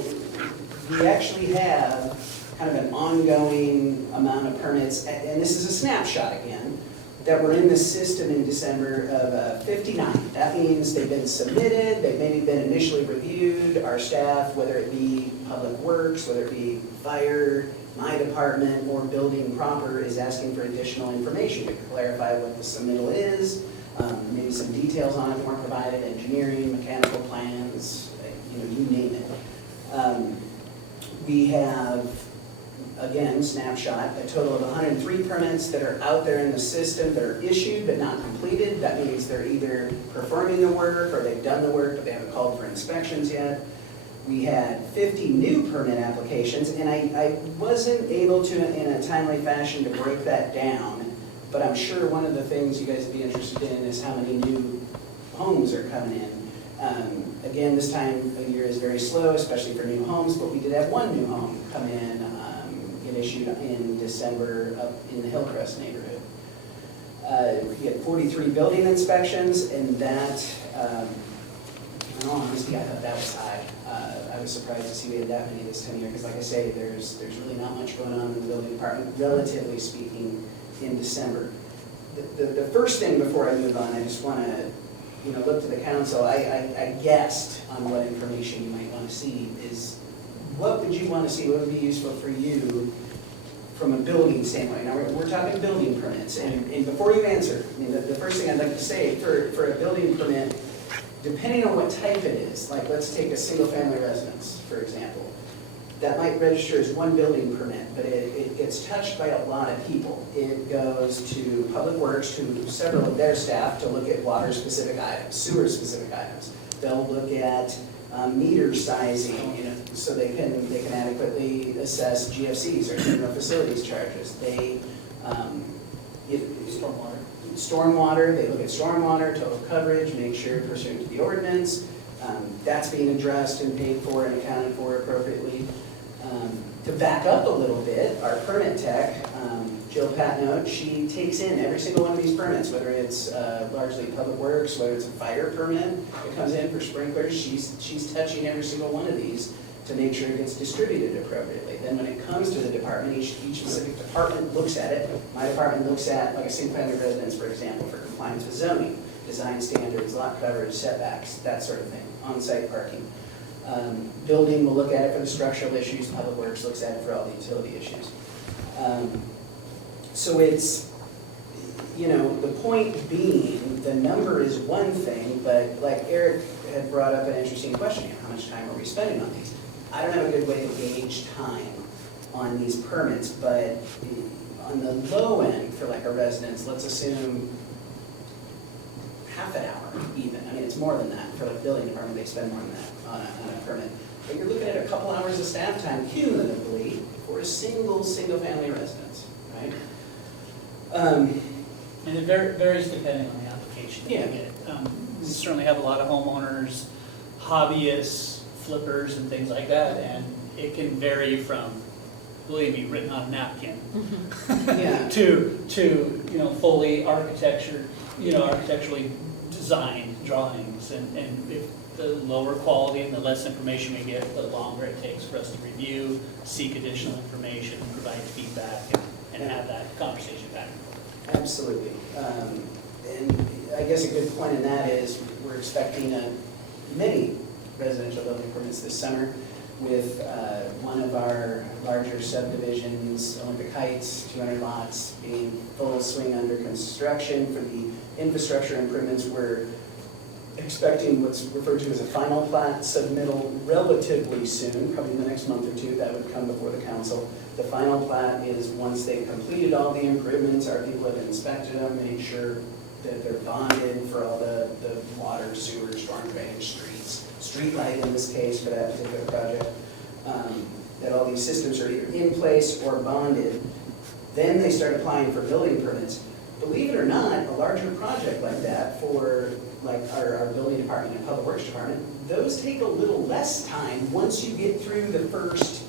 we actually have kind of an ongoing amount of permits, and this is a snapshot again, that were in the system in December of 59. That means they've been submitted, they've maybe been initially reviewed, our staff, whether it be Public Works, whether it be fire, my department, or building proper, is asking for additional information to clarify what the submittal is, maybe some details on it that weren't provided, engineering, mechanical plans, you name it. We have, again, snapshot, a total of 103 permits that are out there in the system that are issued but not completed. That means they're either performing the work or they've done the work but they haven't called for inspections yet. We had 50 new permit applications, and I wasn't able to, in a timely fashion, to break that down, but I'm sure one of the things you guys would be interested in is how many new homes are coming in. Again, this time of year is very slow, especially for new homes, but we did have one new home come in, get issued in December up in the Hillcrest neighborhood. We had 43 building inspections, and that, in all honesty, I thought that was high. I was surprised to see we had that many this time of year, because like I say, there's really not much going on in the building department, relatively speaking, in December. The first thing before I move on, I just want to, look to the council. I guessed on what information you might want to see is, what would you want to see, what would be useful for you from a building standpoint? Now, we're talking building permits, and before you answer, the first thing I'd like to say, for a building permit, depending on what type it is, like let's take a single-family residence, for example, that might register as one building permit, but it gets touched by a lot of people. It goes to Public Works, to several of their staff to look at water-specific items, sewer-specific items. They'll look at meter sizing, so they can adequately assess GFCs or general facilities charges. They stormwater, they look at stormwater, total coverage, make sure pursuant to the ordinance, that's being addressed and paid for and accounted for appropriately. To back up a little bit, our permit tech, Jill Patnote, she takes in every single one of these permits, whether it's largely Public Works, whether it's a fire permit that comes in for sprinklers, she's touching every single one of these to make sure it gets distributed appropriately. Then when it comes to the department, each specific department looks at it. My department looks at, like a single-family residence, for example, for compliance with zoning, design standards, lot coverage, setbacks, that sort of thing, on-site parking. Building will look at it for the structural issues, Public Works looks at it for all the utility issues. So it's, the point being, the number is one thing, but like Eric had brought up an interesting question, how much time are we spending on these? I don't have a good way to gauge time on these permits, but on the low end for like a residence, let's assume half an hour even. I mean, it's more than that. For the building department, they spend more than that on a permit. But you're looking at a couple hours of staff time cumulatively for a single-family residence, right? And it varies depending on the application that you Yeah. get. We certainly have a lot of homeowners, hobbyists, flippers, and things like that, and it can vary from, believe me, written on a napkin, Yeah. to fully architecturally designed drawings, and if the lower quality and the less information we get, the longer it takes for us to review, seek additional information, provide feedback, and have that conversation back. Absolutely. And I guess a good point in that is we're expecting many residential building permits this summer with one of our larger subdivisions, Olympic Heights, 200 lots, being full swing under construction. For the infrastructure improvements, we're expecting what's referred to as a final plat submittal relatively soon, probably in the next month or two. That would come before the council. The final plat is once they've completed all the improvements, our people have inspected them, made sure that they're bonded for all the water, sewer, storm drainage, street light in this case for that particular project, that all these systems are either in place or bonded. Then they start applying for building permits. Believe it or not, a larger project like that for like our building department and public works department, those take a little less time once you get through the first,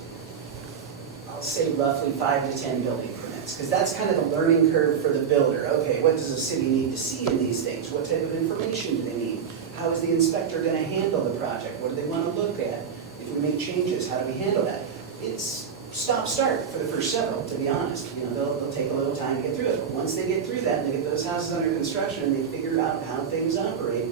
I'll say roughly 5 to 10 building permits, because that's kind of the learning curve for the builder. Okay, what does a city need to see in these things? What type of information do they need? How is the inspector going to handle the project? What do they want to look at? If we make changes, how do we handle that? It's stop-start for the first several, to be honest. They'll take a little time to get through it. But once they get through that and they get those houses under construction and they figure out how things operate,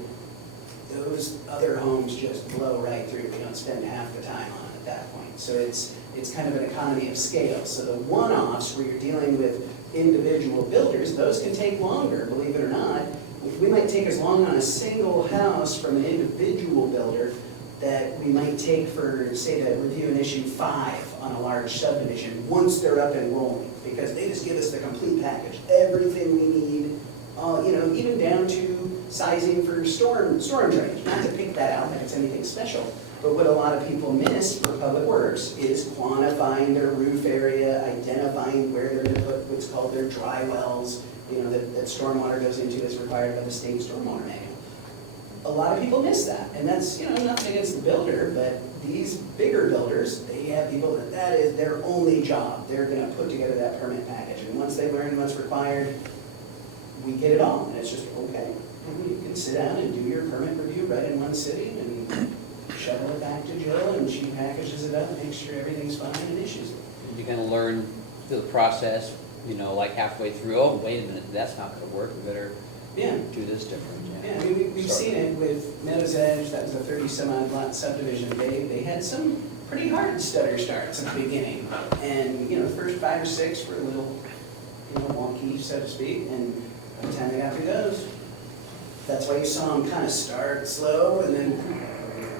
those other homes just blow right through. We don't spend half the time on it at that point. So it's kind of an economy of scale. So the one-offs where you're dealing with individual builders, those can take longer, believe it or not. We might take as long on a single house from an individual builder that we might take for, say, to review an issue 5 on a large subdivision once they're up and rolling, because they just give us the complete package, everything we need, even down to sizing for storm drainage. Not to pick that out like it's anything special, but what a lot of people miss for public works is quantifying their roof area, identifying where they're going to put what's called their dry wells, that stormwater goes into as required by the state stormwater manual. A lot of people miss that, and that's, nothing against the builder, but these bigger builders, they have people that is their only job. They're gonna put together that permit package, and once they learn what's required, we get it all, and it's just, okay. And you can sit down and do your permit review right in one sitting, and shuttle it back to Jill, and she packages it up, makes sure everything's fine, and issues it. You kind of learn through the process, you know, like halfway through, oh, wait a minute, that's not gonna work, we better Yeah. do this different. Yeah, I mean, we've seen it with Meadows Edge, that was a 30-some-odd lot subdivision. They had some pretty hard stutter starts at the beginning. And, you know, the first 5 or 6 were a little, you know, wonky, so to speak. And by the time they got through those, that's why you saw them kind of start slow and then,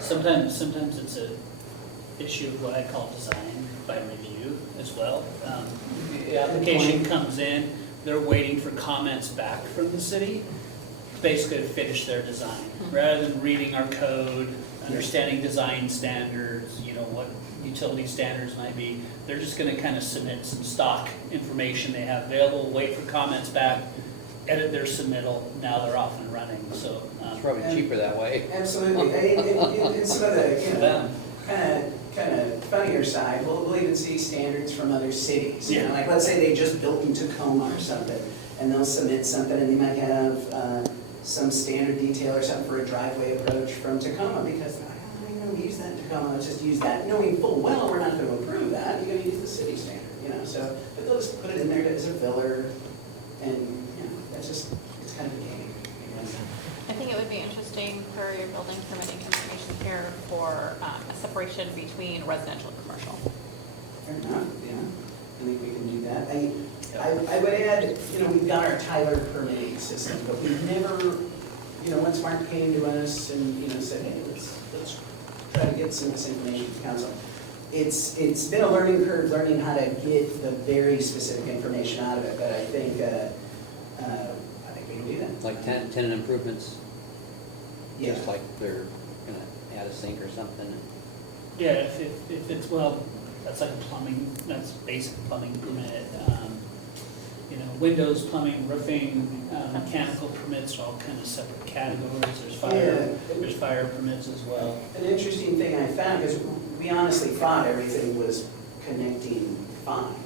Sometimes it's a issue of what I call design by review as well. The application comes in, they're waiting for comments back from the city, basically to finish their design. Rather than reading our code, understanding design standards, you know, what utility standards might be, they're just gonna kind of submit some stock information they have available, wait for comments back, edit their submittal, now they're off and running, so. It's probably cheaper that way. absolutely. And some of the, you know, kind of funnier side, we'll even see standards from other cities. You know, Yeah. like, let's say they just built in Tacoma or something, and they'll submit something, and they might have some standard detail or something for a driveway approach from Tacoma, because I don't use that in Tacoma, let's just use that, knowing full well we're not going to approve that, you're going to use the city standard, you know, so, but they'll just put it in there as a filler, and, you know, that's just, it's kind of a game. I think it would be interesting for your building permitting information here for a separation between residential and commercial. Fair enough, yeah, I think we can do that. I would add, you know, we've got our Tyler permitting system, but we've never, you know, once Mark came to us and, you know, said, hey, let's try to get some of this information to council. It's been a learning curve, learning how to get the very specific information out of it, but I think we can do that. Like tenant improvements, Yeah. just like they're gonna add a sink or something. Yeah, if it's, well, that's like a plumbing, that's basic plumbing permit. You know, windows, plumbing, roofing, mechanical permits are all kind of separate categories. There's fire permits as well. An interesting thing I found, because we honestly thought everything was connecting fine.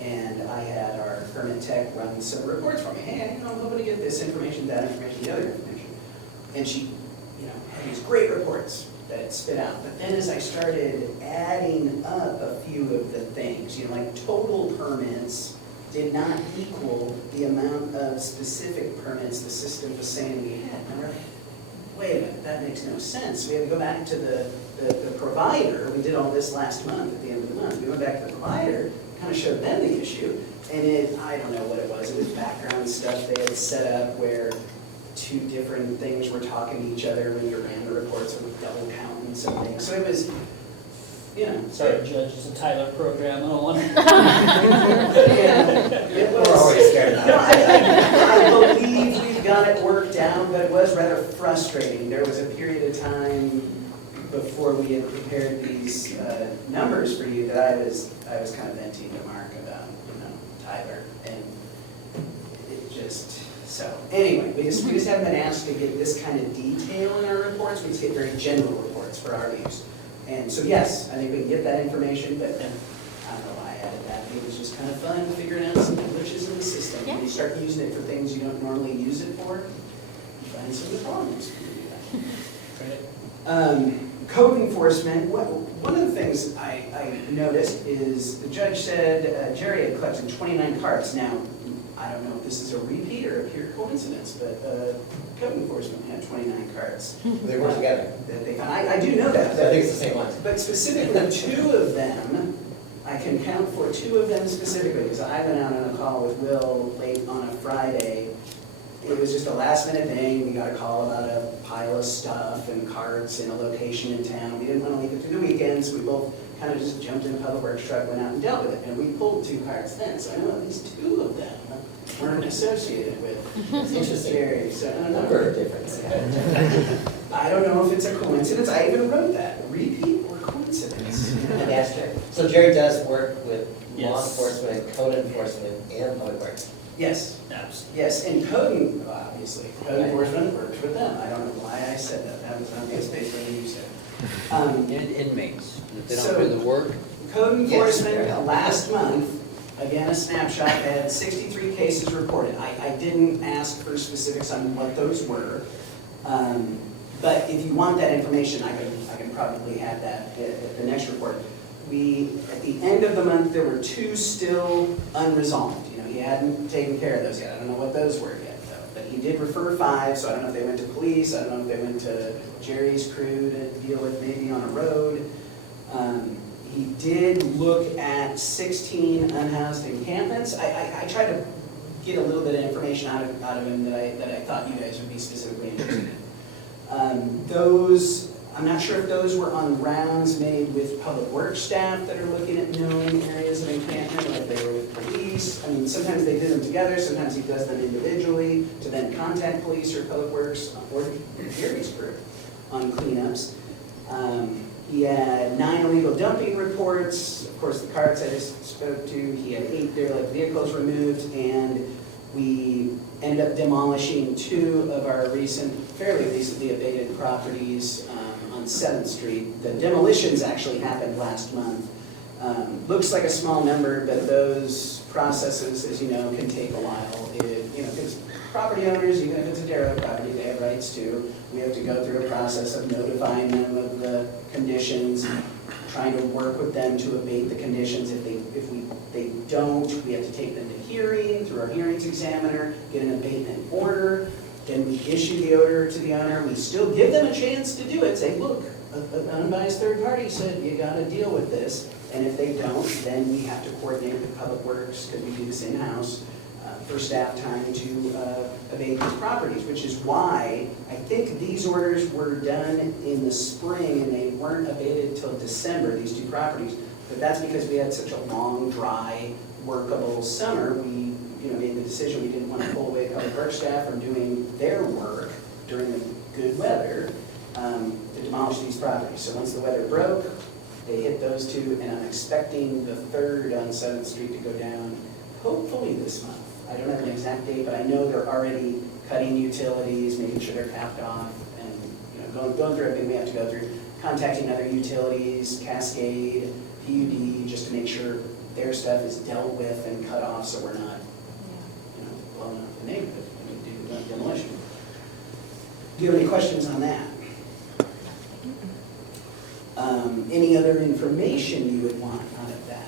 And I had our permit tech run some reports for me. Hey, you know, I'm hoping to get this information, that information, the other information. And she, you know, had these great reports that spit out. But then as I started adding up a few of the things, you know, like total permits did not equal the amount of specific permits the system was saying we had. And we're like, wait a minute, that makes no sense. We had to go back to the provider. We did all this last month, at the end of the month. We went back to the provider, kind of showed them the issue, and I don't know what it was. It was background stuff they had set up where 2 different things were talking to each other when you ran the reports, it was double counting some things. So it was, you know. Sorry, Judge, it's a Tyler program, I don't want to. It was, We're always scared of no, that. I believe we've got it worked out, but it was rather frustrating. There was a period of time before we had prepared these numbers for you that I was kind of venting to Mark about, you know, Tyler, and it just, so, anyway, we just haven't been asked to get this kind of detail in our reports, we just get very general reports for our use. And so, yes, I think we can get that information, but then, I don't know why I added that, it was just kind of fun figuring out some glitches in the system. When you start using it for things you don't normally use it for, you find some of the problems. Code enforcement, one of the things I noticed is the judge said Jerry had collected 29 cards. Now, I don't know if this is a repeat or a pure coincidence, but code enforcement had 29 cards. They work together. That they found. I do know that. So I think it's the same ones. But specifically, 2 of them, I can count for 2 of them specifically, because I went out on a call with Will late on a Friday. It was just a last minute thing, we got a call about a pile of stuff and carts in a location in town. We didn't want to leave it through the weekend, so we both kind of just jumped in a public works truck, went out and dealt with it. And we pulled 2 carts then, so I know at least 2 of them weren't associated with. It's interesting. Jerry, so I don't know. Number of difference. I don't know if it's a coincidence, I even wrote that, repeat or coincidence. And ask Jerry. So Jerry does work with law Yes. enforcement, code enforcement, and public works. Yes, Absolutely. yes, and code, obviously, code enforcement works with them. I don't know why I said that, that was on the space where you said. Inmates, if they don't do the work, Code Yes. enforcement, last month, again, a snapshot, had 63 cases reported. I didn't ask for specifics on what those were. But if you want that information, I can probably add that at the next report. At the end of the month, there were 2 still unresolved. You know, he hadn't taken care of those yet. I don't know what those were yet, though. But he did refer 5, so I don't know if they went to police, I don't know if they went to Jerry's crew to deal with maybe on a road. He did look at 16 unhoused encampments. I tried to get a little bit of information out of him that I thought you guys would be specifically interested in. I'm not sure if those were on rounds made with public works staff that are looking at known areas of encampment, or if they were with police. I mean, sometimes they do them together, sometimes he does them individually to then contact police or public works or Jerry's crew on cleanups. He had 9 illegal dumping reports, of course, the carts I just spoke to. He had 8 derelict vehicles removed, and we ended up demolishing 2 of our fairly recently abated properties on 7th Street. The demolitions actually happened last month. Looks like a small number, but those processes, as you know, can take a while. Because property owners, even if it's a derelict property, they have rights too. We have to go through a process of notifying them of the conditions, trying to work with them to abate the conditions. If they don't, we have to take them to hearing through our hearings examiner, get an abatement order, then we issue the order to the owner. We still give them a chance to do it, say, look, an unbiased third party said you gotta deal with this. And if they don't, then we have to coordinate with Public Works, because we do this in-house, for staff time to abate these properties, which is why I think these orders were done in the spring and they weren't abated till December, these 2 properties. But that's because we had such a long, dry, workable summer. We made the decision we didn't want to pull away Public Works staff from doing their work during the good weather to demolish these properties. So once the weather broke, they hit those 2, and I'm expecting the 3rd on 7th Street to go down hopefully this month. I don't have an exact date, but I know they're already cutting utilities, making sure they're capped off, and going through everything we have to go through, contacting other utilities, Cascade, PUD, just to make sure their stuff is dealt with and cut off, so we're not, blowing up the neighborhood when we do demolition. Do you have any questions on that? Any other information you would want out of that?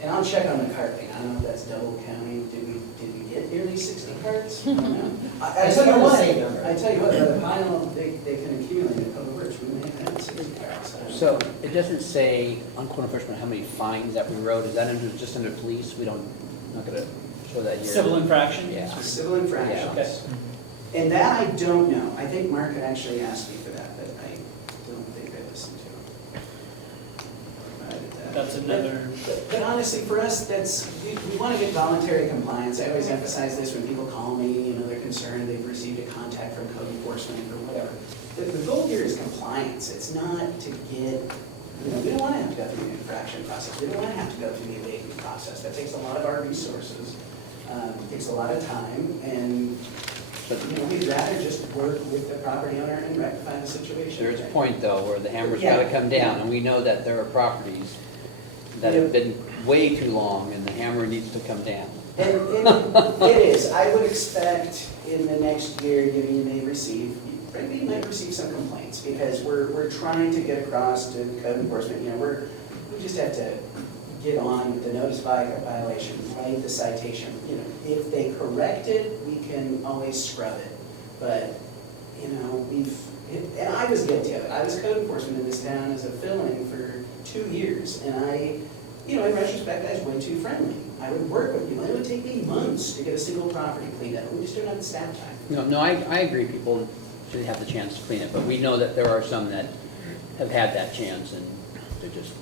And I'll check on the carting. I don't know if that's double counting. Did we get nearly 60 carts? I don't know. I tell you what, the pile, they can accumulate in Public Works. We may have 60 carts. so it doesn't say on code enforcement how many fines that we wrote, is that just under police? Not gonna show that here. Civil infraction? Yeah. Civil infractions. Yeah, okay. And that I don't know. I think Mark had actually asked me for that, but I don't think I listened to him. That's another, But honestly, for us, we want to get voluntary compliance. I always emphasize this when people call me, they're concerned, they've received a contact from code enforcement or whatever. The goal here is compliance. It's not to get, we don't want to have to go through the infraction process. We don't want to have to go through the abatement process. That takes a lot of our resources, takes a lot of time, and we'd rather just work with the property owner and rectify the situation. There's a point though where the hammer's gotta come down, and we know that there are properties that have been way too long and the hammer needs to come down. And it is. I would expect in the next year, you may receive, frankly, you might receive some complaints because we're trying to get across to code enforcement. We just have to get on with the notice violation, write the citation. If they correct it, we can always scrub it. But, and I was guilty of it. I was code enforcement in this town as a fill-in for 2 years. And in retrospect, I was way too friendly. I would work with you. It would take me months to get a single property cleaned up. We just don't have the staff time. No, I agree, people should have the chance to clean it, but we know that there are some that have had that chance and they're just.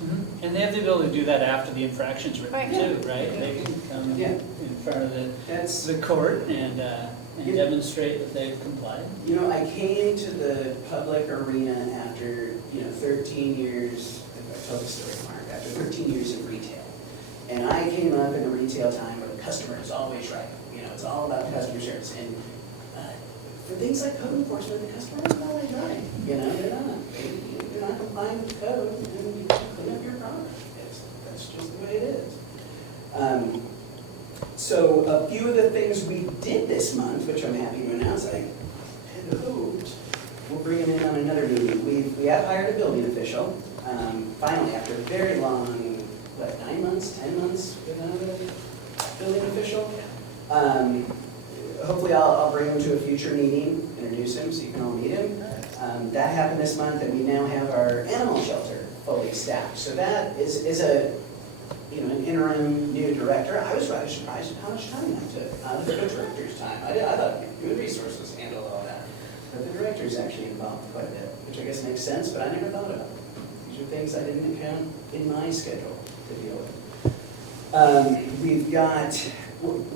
and they have the ability to do that after the infraction's written Right. too, right? They can come Yeah. in front of That's, the court and demonstrate that they've complied. I came to the public arena after, 13 years, I told the story, Mark, after 13 years in retail. And I came up in a retail time where the customer is always right. It's all about customer service. And for things like code enforcement, the customer is not really trying, you know, they're not. You're not complying with the code, and you clean up your product. That's just the way it is. So a few of the things we did this month, which I'm happy to announce, I had hoped, we'll bring them in on another meeting. We have hired a building official, finally, after a very long, 9 months, 10 months without a building official. Hopefully I'll bring him to a future meeting, introduce him so you can all meet him. That happened this month, and we now have our animal shelter fully staffed. So that is a, an interim new director. I was rather surprised at how much time that took. The director's time. I thought human resources handled all that. But the director's actually involved quite a bit, which I guess makes sense, but I never thought about. These are things I didn't account in my schedule to deal with. We've got,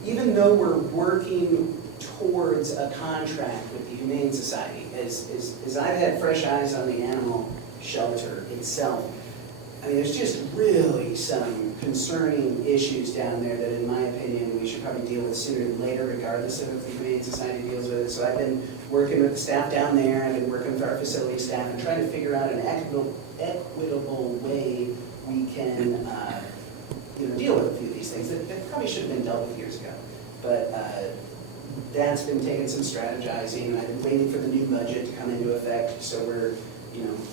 even though we're working towards a contract with the Humane Society, as I've had fresh eyes on the animal shelter itself, I mean, there's just really some concerning issues down there that, in my opinion, we should probably deal with sooner than later, regardless of if the Humane Society deals with it. So I've been working with the staff down there, I've been working with our facility staff, and trying to figure out an equitable way we can deal with a few of these things that probably should have been dealt with years ago. But that's been taking some strategizing, and I've been waiting for the new budget to come into effect, so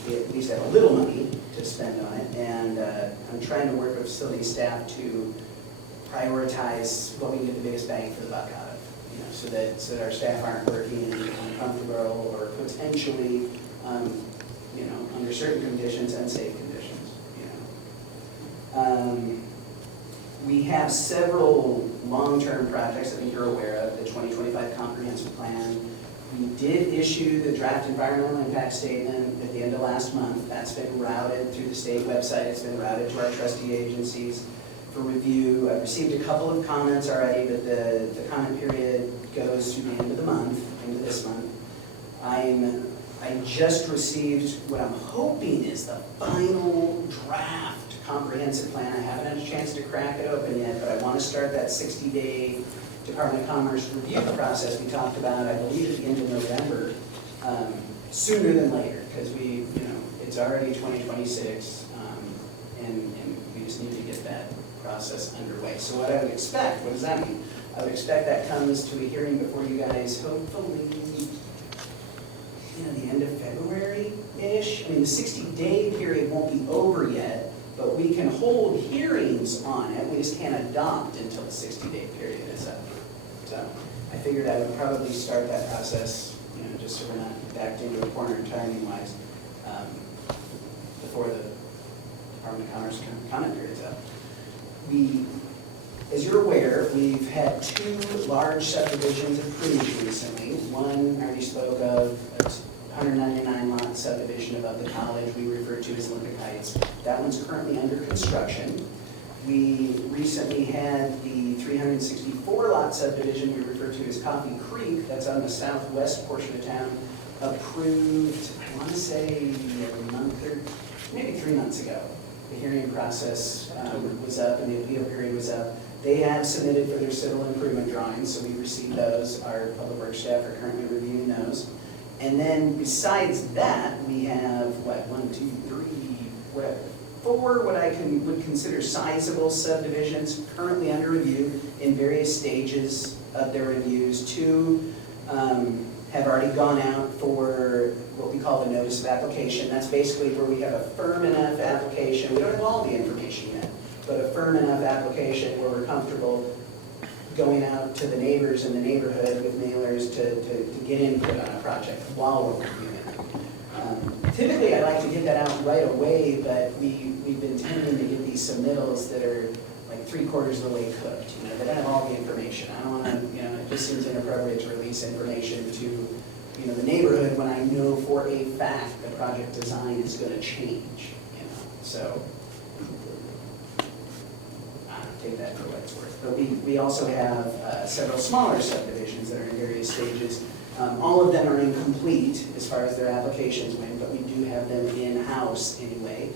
we at least have a little money to spend on it. And I'm trying to work with facility staff to prioritize what we can get the biggest bang for the buck out of, so that our staff aren't working uncomfortable or potentially, under certain conditions, unsafe conditions. We have several long-term projects I think you're aware of, the 2025 comprehensive plan. We did issue the draft environmental impact statement at the end of last month. That's been routed through the state website. It's been routed to our trustee agencies for review. I've received a couple of comments already, but the comment period goes through the end of the month, into this month. I just received what I'm hoping is the final draft comprehensive plan. I haven't had a chance to crack it open yet, but I want to start that 60-day Department of Commerce review process we talked about, I believe, at the end of November, sooner than later, because it's already 2026, and we just need to get that process underway. So what I would expect, what does that mean? I would expect that comes to a hearing before you guys, hopefully, the end of February-ish. I mean, the 60-day period won't be over yet, but we can hold hearings on it. We just can't adopt until the 60-day period is up. So I figured I would probably start that process, just so we're not backed into a corner timing-wise, before the Department of Commerce comment period's up. As you're aware, we've had 2 large subdivisions approved recently. One I already spoke of, it's 199 lot subdivision above the college we refer to as Olympic Heights. That one's currently under construction. We recently had the 364 lot subdivision we refer to as Coffee Creek, that's on the southwest portion of town, approved, I want to say a month or maybe 3 months ago. The hearing process was up and the appeal period was up. They have submitted for their civil improvement drawings, so we received those. Our public works staff are currently reviewing those. And then besides that, we have, 4 what I would consider sizable subdivisions currently under review in various stages of their reviews. 2 have already gone out for what we call the notice of application. That's basically where we have a firm enough application. We don't have all the information yet, but a firm enough application where we're comfortable going out to the neighbors in the neighborhood with mailers to get input on a project while we're reviewing it. Typically, I'd like to get that out right away, but we've been tending to get these submittals that are like 3/4 of the way cooked. They don't have all the information. I don't want to, it just seems inappropriate to release information to, the neighborhood when I know for a fact the project design is going to change. So take that for what it's worth. But we also have several smaller subdivisions that are in various stages. All of them are incomplete as far as their applications went, but we do have them in-house anyway.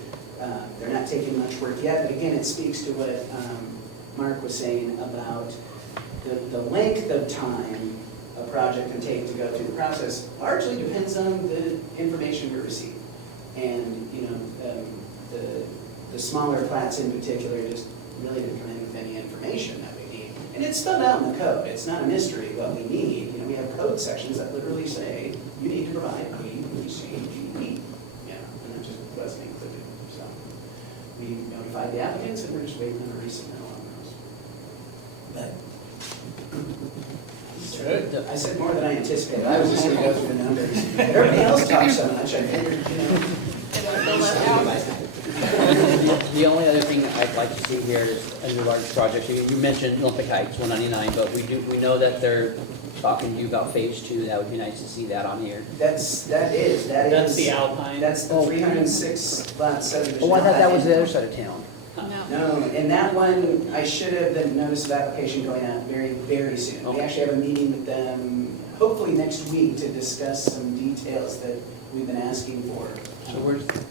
They're not taking much work yet, but again, it speaks to what Mark was saying about the length of time a project can take to go through the process largely depends on the information we receive. And, you know, the smaller plats in particular just really didn't come in with any information that we need. And it's spelled out in the code. It's not a mystery what we need. You know, we have code sections that literally say, you need to provide A, B, C, D, E. Yeah, and that just wasn't included. So we notified the applicants and we're just waiting on a resubmit on those. But I said more than I anticipated. I was just going to go through the numbers. Everybody else talks so much, I figured, you know. It was the left out. The only other thing I'd like to see here is under large projects, you mentioned Olympic Heights, 199, but we know that they're talking to you about phase 2. That would be nice to see that on here. That is. That's the Alpine. That's the 306 lot subdivision. Oh, I thought that was the other side of town. No. No, and that one, I should have the notice of application going out very, very soon. We Okay. actually have a meeting with them, hopefully next week, to discuss some details that we've been asking for. So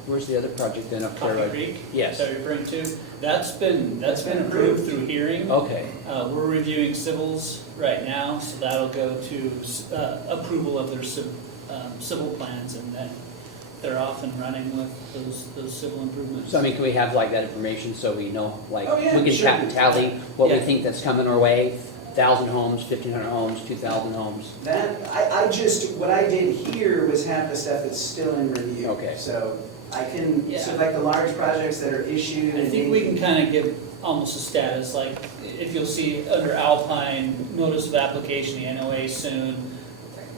where's the other project then up there? Coffee Creek? Yes. Is that what you're referring to? That's been approved through hearing. Okay. We're reviewing civils right now, so that'll go to approval of their civil plans, and then they're off and running with those civil improvements. So I mean, can we have like that information so we know, like, Oh, yeah, we can sure. tally what we Yeah. think that's coming our way? 1,000 homes, 1,500 homes, 2,000 homes? That, I just, what I did here was have the stuff that's still in review. Okay. So I can Yeah. select the large projects that are issued. I and think we can kind of give almost a status, like, if you'll see under Alpine, notice of application, the NOA soon.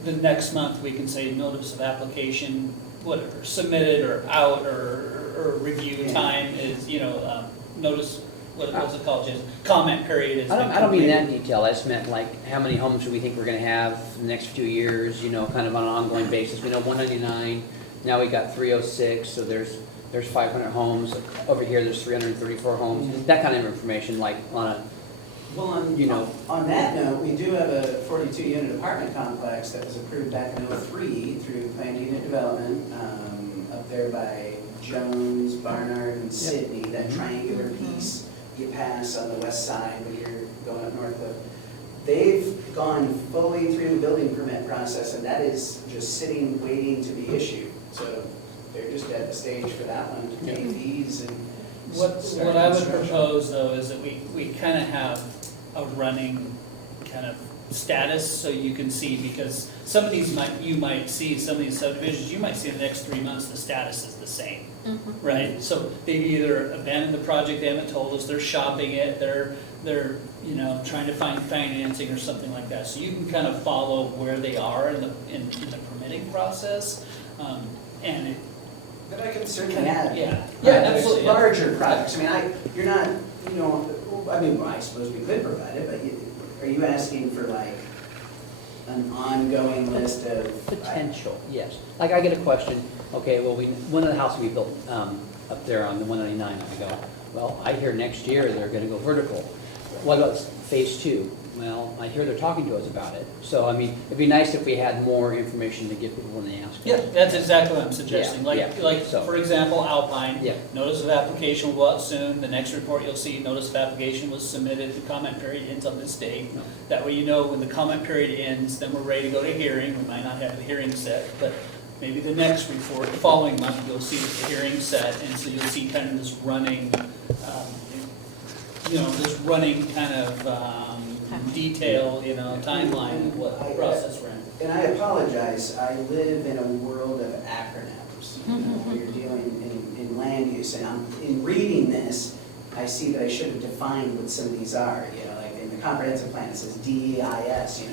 The next month, we can say notice of application, whatever, submitted or out, or review Yeah. time is, notice, what's it called, Jason? Comment period is. I don't mean that detail, I just meant like, how many homes do we think we're gonna have in the next few years, kind of on an ongoing basis? We know 199, now we got 306, so there's 500 homes. Over here, there's 334 homes. That kind of information, like on a, Well, on that note, we do have a 42-unit apartment complex that was approved back in '03 through planned unit development, up there by Jones, Barnard, and Sydney, that triangular piece you pass on the west side when you're going up North Cliff. They've gone fully through the building permit process, and that is just sitting, waiting to be issued. So they're just at the stage for that one to pay fees and What start I would construction. propose, though, is that we kind of have a running kind of status, so you can see, because some of these you might see, some of these subdivisions, you might see in the next 3 months, the status is the same, right? So they've either abandoned the project, they haven't told us, they're shopping it, they're trying to find financing or something like that. So you can kind of follow where they are in the permitting process, and it. But I can certainly add. Yeah. There's Absolutely. Yeah. larger projects. I mean, you're not, I suppose we could provide it, but are you asking for like an ongoing list of? potential, yes. Like, I get a question, okay, well, one of the houses we built up there on the 199, I go, well, I hear next year they're gonna go vertical. What about phase 2? Well, I hear they're talking to us about it. So, I mean, it'd be nice if we had more information to give people when they ask. Yeah, that's exactly what I'm suggesting. Yeah, Like, so- for example, Alpine. Yeah. Notice of application will go out soon. The next report you'll see, notice of application was submitted, the comment period ends on this date. No. That way you know when the comment period ends, then we're ready to go to hearing. We might not have the hearing set, but maybe the next report, the following month, you'll see the hearing set, and so you'll see kind of this running, kind of detail, timeline of what the process ran. And I apologize, I live in a world of acronyms. Where you're dealing in land use, and in reading this, I see that I should have defined what some of these are, like in the comprehensive plan, it says DEIS,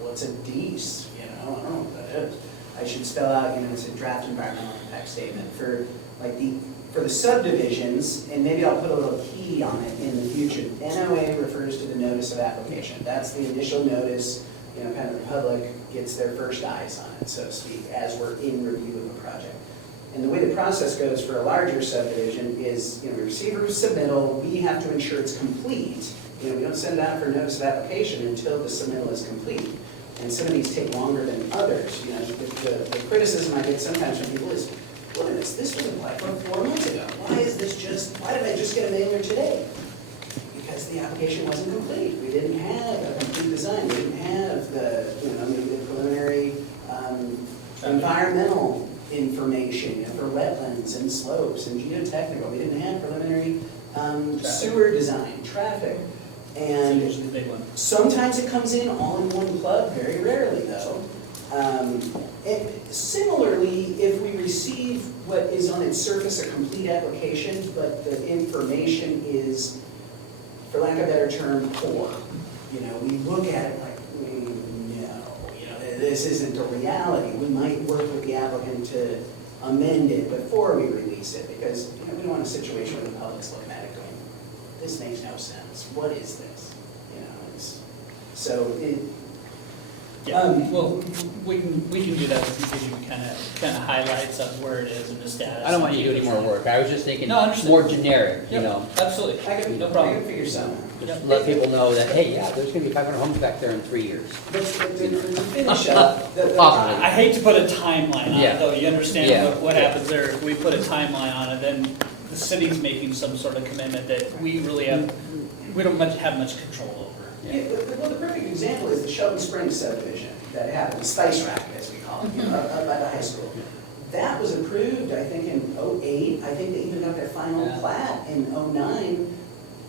well, it's a DEIS, I don't know what that is. I should spell out, it's a draft environmental impact statement for the subdivisions, and maybe I'll put a little key on it in the future. NOA refers to the notice of application. That's the initial notice, kind of the public gets their first eyes on it, so to speak, as we're in review of a project. And the way the process goes for a larger subdivision is, we receive a submittal, we have to ensure it's complete. We don't send it out for notice of application until the submittal is complete. And some of these take longer than others. The criticism I get sometimes from people is, look at this was applied for 4 months ago. Why did I just get a mailer today? Because the application wasn't complete. We didn't have a complete design. We didn't have the environmental information, you know, for wetlands and slopes and geotechnical. We didn't have preliminary sewer design, traffic. And Usually the big one. sometimes it comes in all in one plug, very rarely though. And similarly, if we receive what is on its surface a complete application, but the information is, for lack of a better term, poor. You know, we look at it like, no, you know, this isn't a reality. We might work with the applicant to amend it before we release it, because, you know, we don't want a situation where the public's looking at it going, this makes no sense. What is this? You know, it's, so it, Yeah, well, we can do that if you give you kind of highlights of where it is and the status. I don't want you to do any more work. I was just thinking No, I understand. more generic, you Yep, know. absolutely, I can, no I problem. can figure something out. Just let people know that, hey, yeah, there's gonna be 500 homes back there in 3 years. But to finish up, Possibly. I hate to put a timeline on Yeah. it, though, you understand Yeah. what happens there, if we put a timeline on it, then the city's making some sort of commitment that we really have, we don't have much control over. Yeah, well, the perfect example is the Shelton Springs subdivision that happened, Spice Rack, as we call it, you know, up by the high school. That was approved, I think, in '08. I think they even got their final Yeah. plat in '09.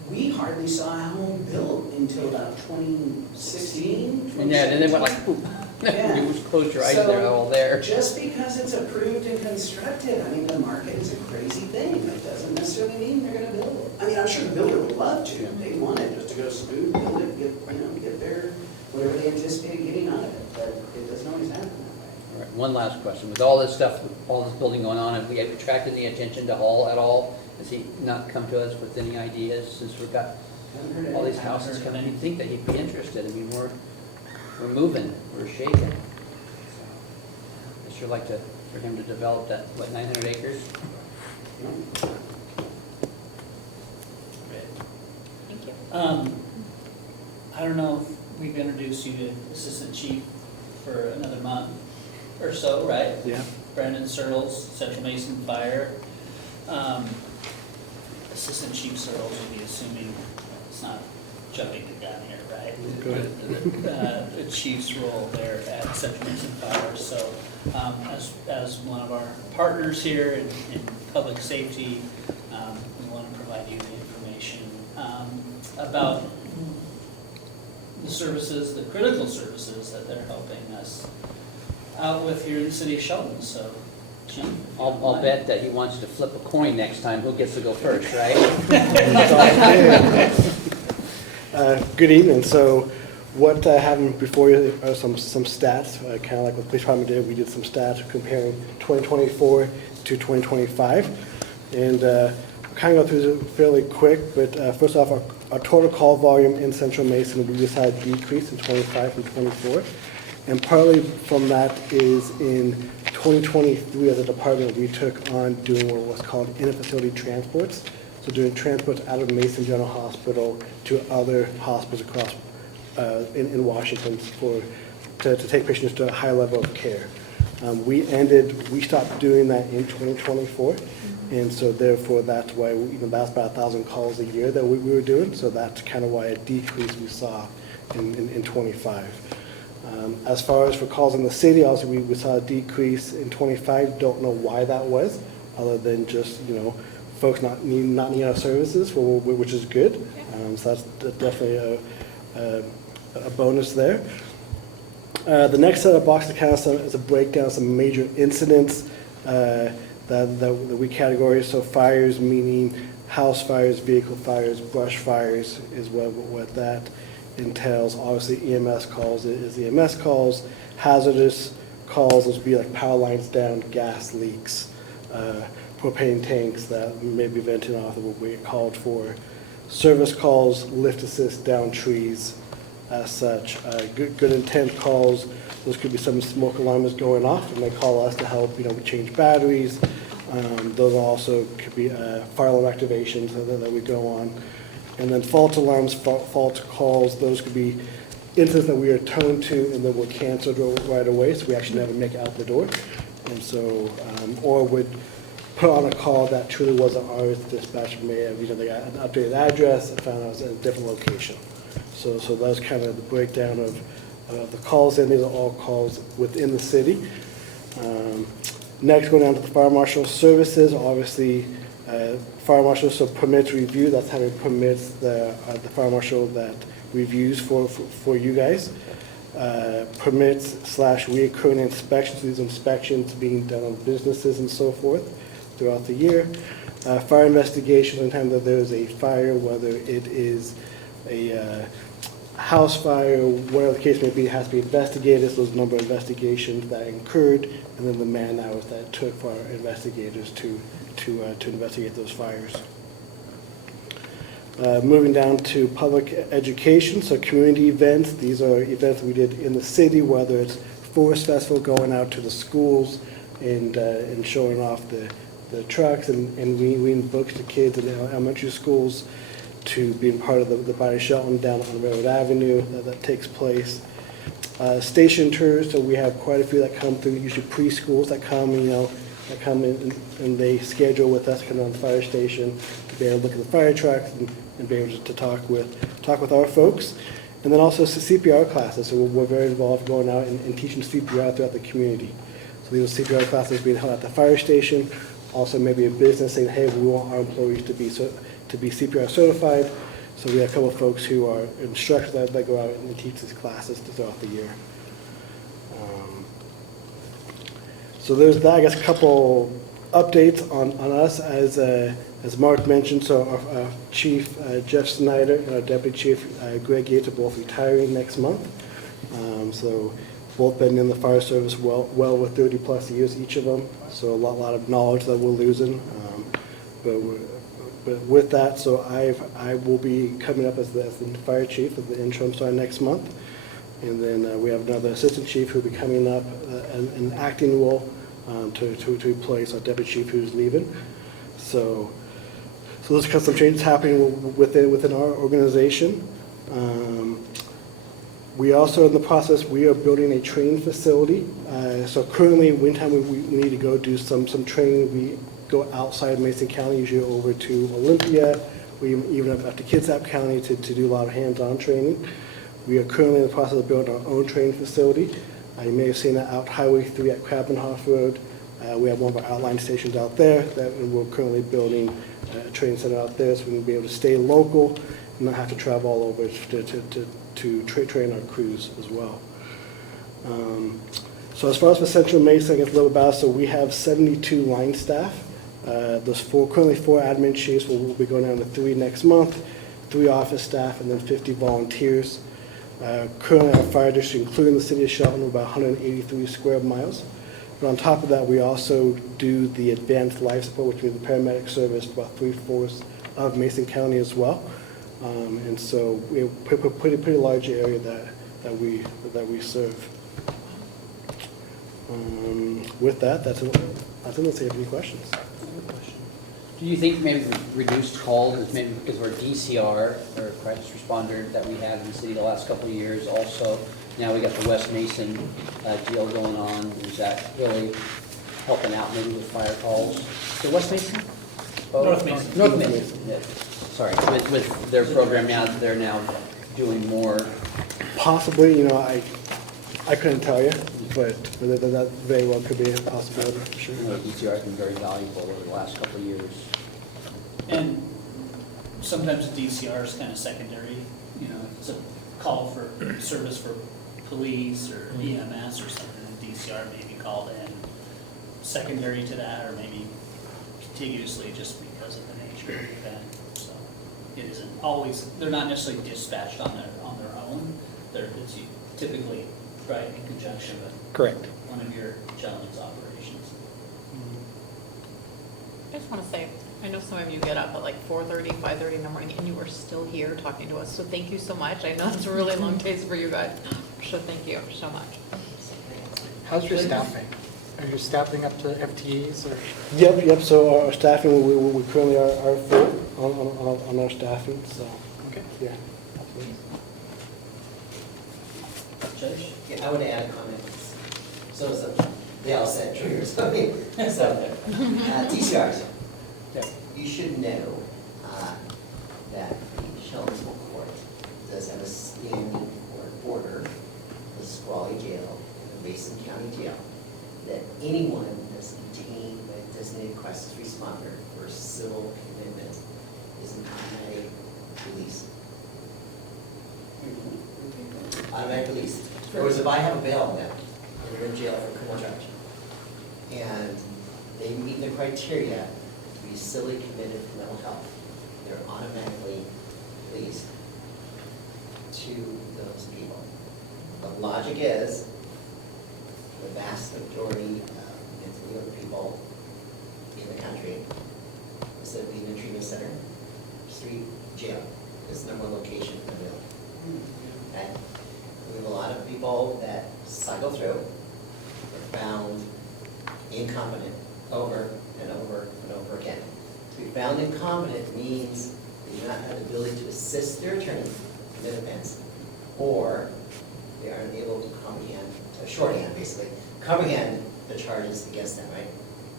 We hardly saw a home built until about 2016, And yeah, then they went like, poof. Yeah. You just close your eyes, So- they're all there. Just because it's approved and constructed, I mean, the market is a crazy thing. That doesn't necessarily mean they're gonna build it. I mean, I'm sure the builder would love to. They want it just to go smooth, build it, get their, whatever they anticipated getting out of it. But it doesn't always happen that All right, one last question. With all this stuff, all this building going on, have we attracted any attention to Hall at all? Has he not come to us with any ideas since we've got way. Haven't heard all of these it. houses coming? You'd think that he'd be interested. I mean, we're moving, we're shaking. I'd sure like for him to develop that, what, 900 acres? Thank you. I don't know if we've introduced you to Assistant Chief for another month or so, right? Yeah. Brandon Searles, Central Mason Fire. Assistant Chief Searles will be assuming, it's not jumping the gun here, right? Go ahead. The chief's role there at Central Mason Fire. So as one of our partners here in public safety, we want to provide you the information about the services, the critical services that they're helping us out with here in the city of Shelton. So, Chief. I'll bet that he wants to flip a coin next time. Who gets to go first, right? Good evening. So what happened before you are some stats, kind of like what the police department did. We did some stats comparing 2024 to 2025. And I'll kind of go through this fairly quick, but first off, our total call volume in Central Mason, we just had a decrease in 25 from 24. And partly from that is in 2023 as a department, we took on doing what was called inter-facility transports. So doing transports out of Mason General Hospital to other hospitals across in Washington to take patients to a high level of care. We stopped doing that in 2024. And so therefore, that's why, that's about 1,000 calls a year that we were doing. So that's kind of why a decrease we saw in 25. As far as for calls in the city, also we saw a decrease in 25. Don't know why that was, other than just, folks not needing our services, which is good. So that's definitely a bonus there. The next set of boxes kind of is a breakdown of some major incidents that we categorize. So fires, meaning house fires, vehicle fires, brush fires is what that entails. Obviously EMS calls is EMS calls. Hazardous calls would be like power lines down, gas leaks, propane tanks that may be venting off of what we called for. Service calls, lift assist down trees as such. Good intent calls, those could be some smoke alarms going off and they call us to help, we change batteries. Those also could be fire alarm activations that we go on. And then fault alarms, fault calls, those could be incidents that we are toned to and then were canceled right away, so we actually never make it out the door. And so, or would put on a call that truly wasn't ours, the dispatcher may have, they got an updated address and found out it was in a different location. So that's kind of the breakdown of the calls, and these are all calls within the city. Next, going down to the fire marshal services, obviously, fire marshal, so permits review, that's having permits the fire marshal that reviews for you guys. Permits / reoccurring inspections, these inspections being done on businesses and so forth throughout the year. Fire investigations, anytime that there's a fire, whether it is a house fire, whatever the case may be, it has to be investigated. So there's a number of investigations that incurred, and then the man hours that it took for our investigators to investigate those fires. Moving down to public education, so community events. These are events we did in the city, whether it's Forest Festival, going out to the schools and showing off the trucks and reading books to kids in the elementary schools, to being part of the Body Shelton down on Railroad Avenue that takes place. Station tours, so we have quite a few that come through, usually preschools that come, that come in and they schedule with us, come on the fire station to be able to look at the fire trucks and be able to talk with our folks. And then also CPR classes, so we're very involved going out and teaching CPR throughout the community. So these are CPR classes being held at the fire station, also maybe a business saying, hey, we want our employees to be CPR certified. So we have a couple of folks who are instructors that go out and teach these classes throughout the year. So there's that, I guess, a couple updates on us as Mark mentioned. So our Chief Jeff Snyder and our Deputy Chief Greg Yates are both retiring next month. So both been in the fire service well over 30 plus years, each of them. So a lot of knowledge that we're losing. But with that, so I will be coming up as the fire chief of the interim starting next month. And then we have another assistant chief who will be coming up an acting role to replace our deputy chief who's leaving. So there's some changes happening within our organization. We also in the process, we are building a training facility. So currently, anytime we need to go do some training, we go outside Mason County, usually over to Olympia. We even up to Kitsap County to do a lot of hands-on training. We are currently in the process of building our own training facility. You may have seen that out Highway 3 at Krabbenhof Road. We have one of our outline stations out there that we're currently building a training center out there, so we can be able to stay local and not have to travel all over to train our crews as well. So as far as for Central Mesa, I guess a little about, so we have 72 line staff. There's currently 4 admin chiefs. We'll be going down to 3 next month, 3 office staff, and then 50 volunteers. Currently, our fire district, including the city of Shelton, we're about 183 square miles. But on top of that, we also do the advanced life support, which means the paramedic service, about 3/4 of Mason County as well. And so we have a pretty large area that we serve. With that, that's it. Unless you have any questions. Do you think maybe reduced calls is maybe because of our DCR, or crisis responder, that we had in the city the last couple of years? Also, now we got the West Mason deal going on. Is that really helping out maybe with fire calls? The West Mason? North Mason. North Mason, yeah. Sorry, with their program now, they're now doing more. Possibly, I couldn't tell you, but that very well could be a possibility, for sure. DCR has been very valuable over the last couple of years. And sometimes the DCR is kind of secondary, it's a call for service for police or EMS or something, the DCR may be called in secondary to that, or maybe contiguously just because of the nature of the event. So it isn't always, they're not necessarily dispatched on their own, it's typically right in conjunction with Correct. one of your gentlemen's operations. I just want to say, I know some of you get up at like 4:30, 5:30 in the morning, and you are still here talking to us, so thank you so much. I know it's a really long days for you guys, so thank you so much. How's your staffing? Are you staffing up to FTEs or? Yep, so our staffing, we currently are full on our staffing, so, Okay. yeah. Absolutely. Judge? Yeah, I would add a comment. So they all said triggers, okay? So, DCRs. Yeah. You should know that the Shelbyville Court does have a standing court order, the Squally Jail, and the Mason County Jail, that anyone that's detained by a designated crisis responder for civil commitment is an automatic release. Automatic release. In other words, if I have a bail now, and they're in jail for a criminal charge, and they meet the criteria to be civilly committed to mental health, they're automatically released to those people. The logic is, the vast majority of mentally ill people in the country, instead of being in a treatment center, street jail is the number one location in the middle. Okay? We have a lot of people that cycle through, are found incompetent over and over and over again. To be found incompetent means they do not have the ability to assist their attorney in the defense, or they are unable to comprehend, shorthand basically, comprehend the charges against them, right?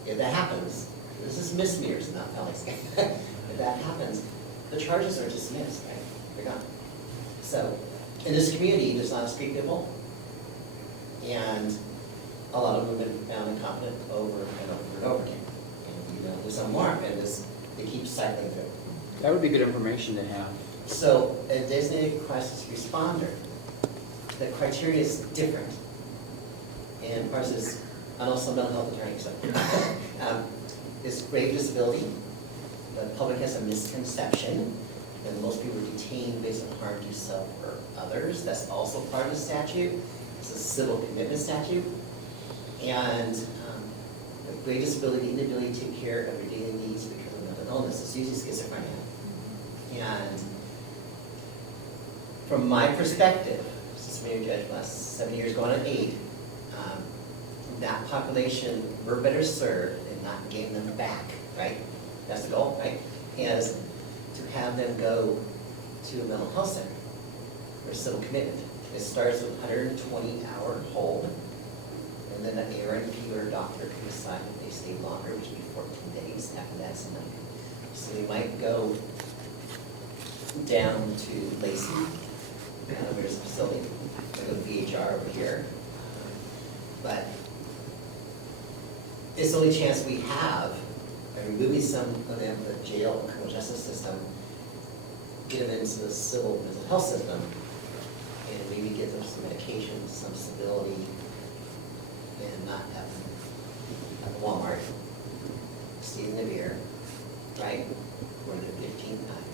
If that happens, this is misdemeanors, not felonies. If that happens, the charges are dismissed, right? They're gone. So, in this community, there's not a street people, and a lot of them have been found incompetent over and over and over again. And, you know, there's some more, and they keep cycling through. That would be good information to have. So, a designated crisis responder, the criteria is different. And of course, it's, I'm also a mental health attorney, so. It's grave disability. The public has a misconception that most people are detained based on harm to self or others. That's also part of the statute. It's a civil commitment statute. And the grave disability, inability to take care of your daily needs because of mental illness, it's usually schizophrenia. And from my perspective, since Mayor Judge last 7 years, going on 8, that population, we're better served in not getting them back, right? That's the goal, right? Is to have them go to a mental health center for civil commitment. It starts with 120-hour hold, and then an ARNP or a doctor can decide if they stay longer, which would be 14 days. After that's enough. So they might go down to Lacey, there's a facility, they go to VHR over here. But it's the only chance we have of removing some of them from the jail and criminal justice system, get them into the civil mental health system, and maybe get them some medication, some stability, and not have them at Walmart, stealing the beer, right? For the 15th time,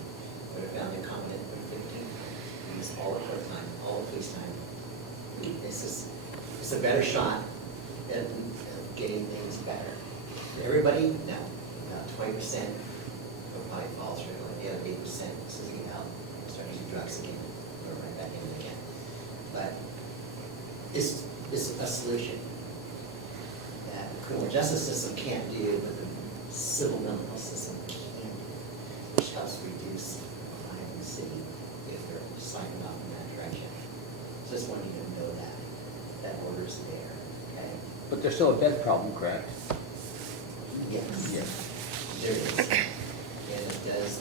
where they're found incompetent for the 15th, use all the court time, all the police time. It's a better shot at getting things better. For everybody, no. About 20% will probably fall through, and the other 8% says they get out and start using drugs again, or right back in again. But it's a solution that the criminal justice system can't do, but the civil mental health system can do, which helps reduce crime in the city if they're signing off in that direction. So just wanted you to know that order's there, okay? But there's still a bed problem, correct? Yes. Yes. There is. And it does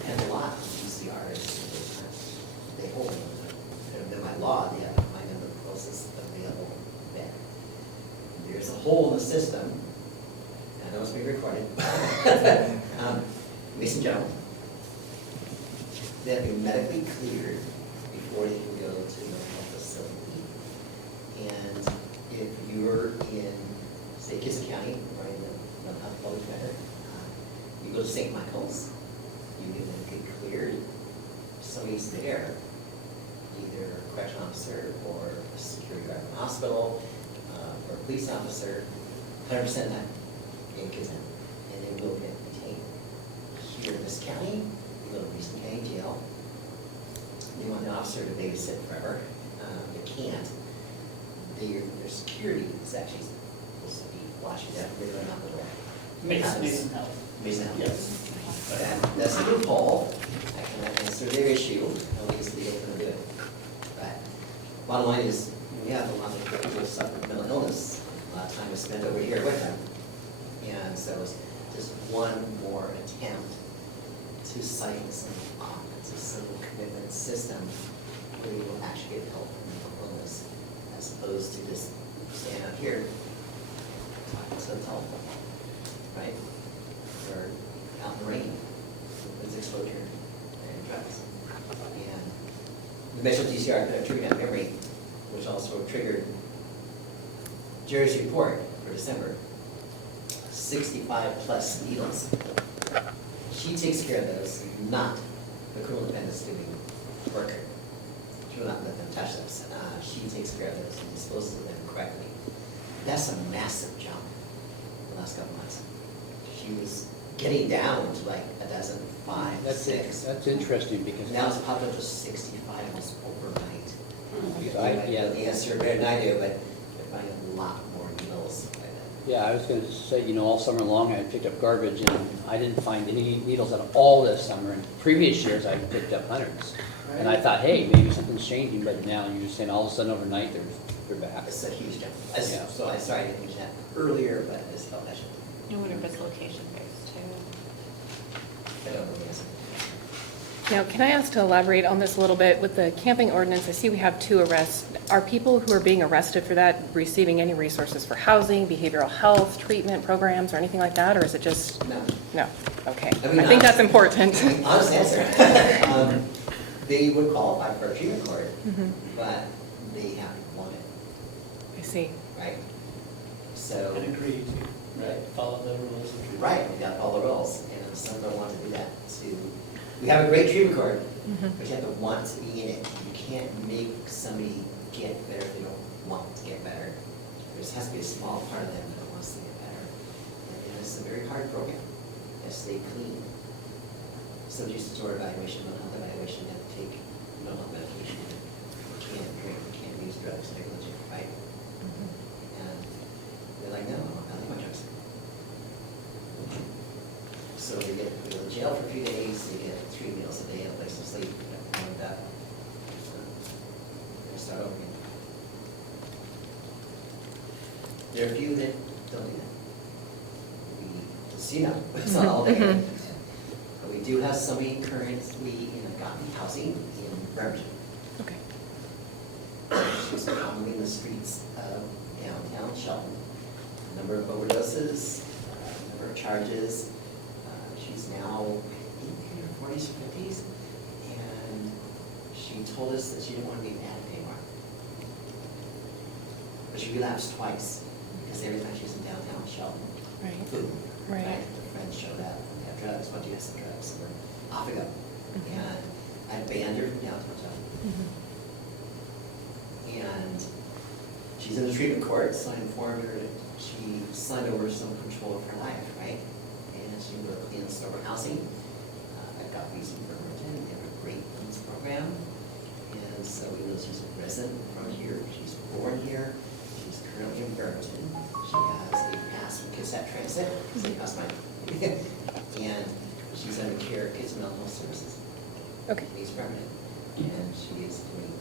depend a lot on UCRs. They hold them. And by law, they have to find them the closest available bed. There's a hole in the system. I know it's being recorded. Ladies and gentlemen, they have to be medically cleared before they can go to the health facility. And if you're in, say, Kitsap County, or in the mental health public matter, you go to St. Michael's, you get cleared, somebody's there, either a correction officer or a security guard from the hospital, or a police officer, 100% of that in Kitsap, and they will get detained. Here in this county, you go to Beeson County Jail, you want the officer to babysit forever, they can't. Their security is actually supposed to be watching them, they run out the door. Mason Health. Mason Health. Yes. And that's a loophole. I cannot answer their issue, how easily they can do it. But bottom line is, we have a lot of people who suffer from mental illness. A lot of time is spent over here with them. And so it's just one more attempt to cycle something off. It's a civil commitment system where you will actually get help from mental illness, as opposed to just stand up here to the telephone, right? Or out in the rain, with exposure and drugs. And the Metro DCR could have triggered that memory, which also triggered Jerry's report for December. 65+ needles. She takes care of those, not the criminal defendants doing work. She will not let them touch those. She takes care of those and disposes of them correctly. That's a massive jump in the last couple months. She was getting down to like a dozen, 5, 6. That's interesting because. Now it's popped up to 65 almost overnight. Because I- I know the answer better than I do, but they're finding a lot more needles by then. Yeah, I was going to say, all summer long I picked up garbage and I didn't find any needles at all this summer. In previous years, I picked up hundreds. And I thought, hey, maybe something's changing, but now you're just saying all of a sudden overnight they're back. It's a huge jump. Yeah. So I'm sorry I didn't mention that earlier, but I just felt I should. I wonder if it's location based too. I don't know the answer. Now, can I ask to elaborate on this a little bit? With the camping ordinance, I see we have 2 arrests. Are people who are being arrested for that receiving any resources for housing, behavioral health, treatment programs, or anything like that? Or is it just, No. no? Okay. I mean, I think that's important. Honest answer. They would qualify for a treatment court, but they have to want it, I see. right? So, And agree to, right, follow the rules of treatment. right, we got all the rules, and some don't want to do that. We have a great treatment court, but you have to want to be in it. You can't make somebody get better if they don't want to get better. There just has to be a small part of them that wants to get better. And it's a very hard program. You have to stay clean. Substance-disorder evaluation, mental health evaluation, you have to take mental health medication. You can't drink, you can't use drugs, negligent, right? And they're like, no, I like my drugs. So they go to jail for a few days, they get 3 meals a day, a place to sleep, and they start over again. There are a few that don't do that. It's not all day. But we do have somebody currently in a Gottlieb housing in Bremerton. Okay. She's commonly in the streets of downtown Shelton. Number of overdoses, number of charges. She's now in her 40s or 50s, and she told us that she didn't want to be an addict anymore. But she relapsed twice, because every time she was in downtown Shelton, Right. boom. Right. The friends showed up, we have drugs, what do you have some drugs? And we're off we go. And I banned her from downtown Shelton. And she's in the treatment court, so I informed her that she signed over some control of her life, right? And she will clean and sober housing. I've got these in Bremerton, they have a great cleans program. And so we know she's a resident from here, she's born here, she's currently in Bremerton. She has a pass from Kitsap Transit, because they cost money. And she's under care of Kids Mental Health Services. Okay. East Bremerton. And she is doing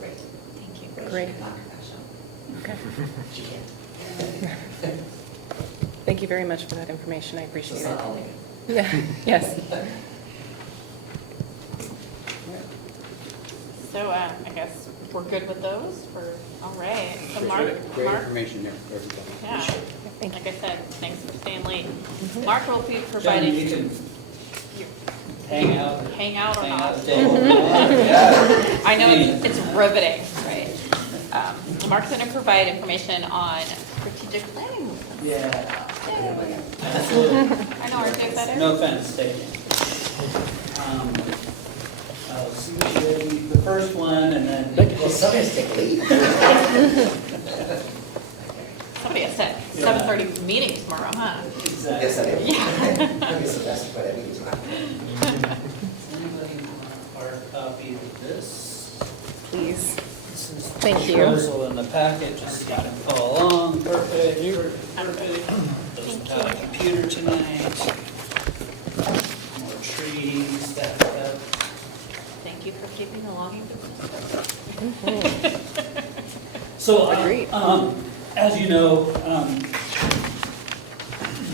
great. Thank you. But Great. She cannot come back, so Okay. she can't. Thank you very much for that information. I So appreciate it's it. not all negative. Yeah. Yes. So, I guess we're good with those all right. So Mark, Great Mark, information there for everybody. yeah, Thank like I said, thanks for staying late. Mark will be Jen, you providing, can you hang out. hang out or Hang not. out the day. I know it's riveting, right? Mark's gonna provide information on strategic planning. Yeah. I know, aren't you excited? No offense taken. So usually the first one and then. Well, somebody has to take lead. Somebody has said Yeah. 7:30 meeting tomorrow, huh? Exactly. Yes, I do. Yeah. I guess that's what I mean, it's not. Does anybody want our copy of this? Please. This is the Thank you. proposal in the packet, just got to follow along, perfect. Doesn't have a computer tonight. More trees, stacked up. Thank you for keeping the logging So, Agreed. as you know,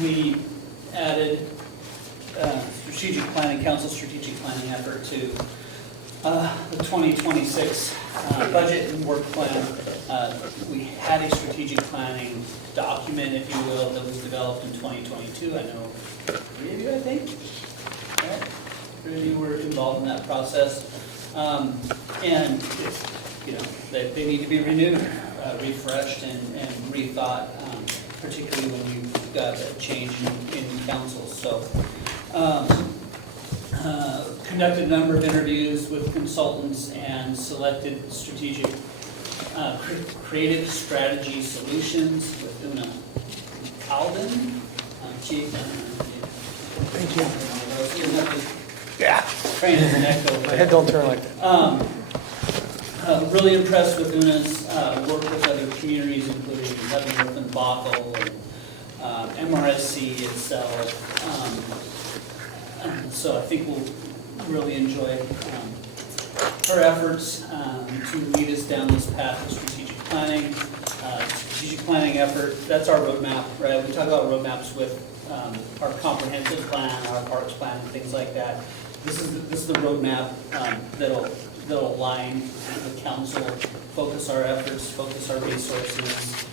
we added strategic planning, council strategic planning effort to The 2026 budget and work plan, we had a strategic planning document, if you will, that was developed in 2022. I know 3 of you, I think, right? 3 of you were involved in that process. And it's, you know, they need to be renewed, refreshed, and rethought, particularly when you've got a change in council. So, conducted a number of interviews with consultants and selected strategic, creative strategy solutions with Una Calden, chief. Thank you. Yeah. Train as an echo. My head don't turn like that. Really impressed with Una's work with other communities, including Leavenworth and Bothell and MRSC itself. So I think we'll really enjoy her efforts to lead us down this path of strategic planning. Strategic planning effort, that's our roadmap, right? We talk about roadmaps with our comprehensive plan, our parks plan, and things like that. This is the roadmap that'll align the council, focus our efforts, focus our resources.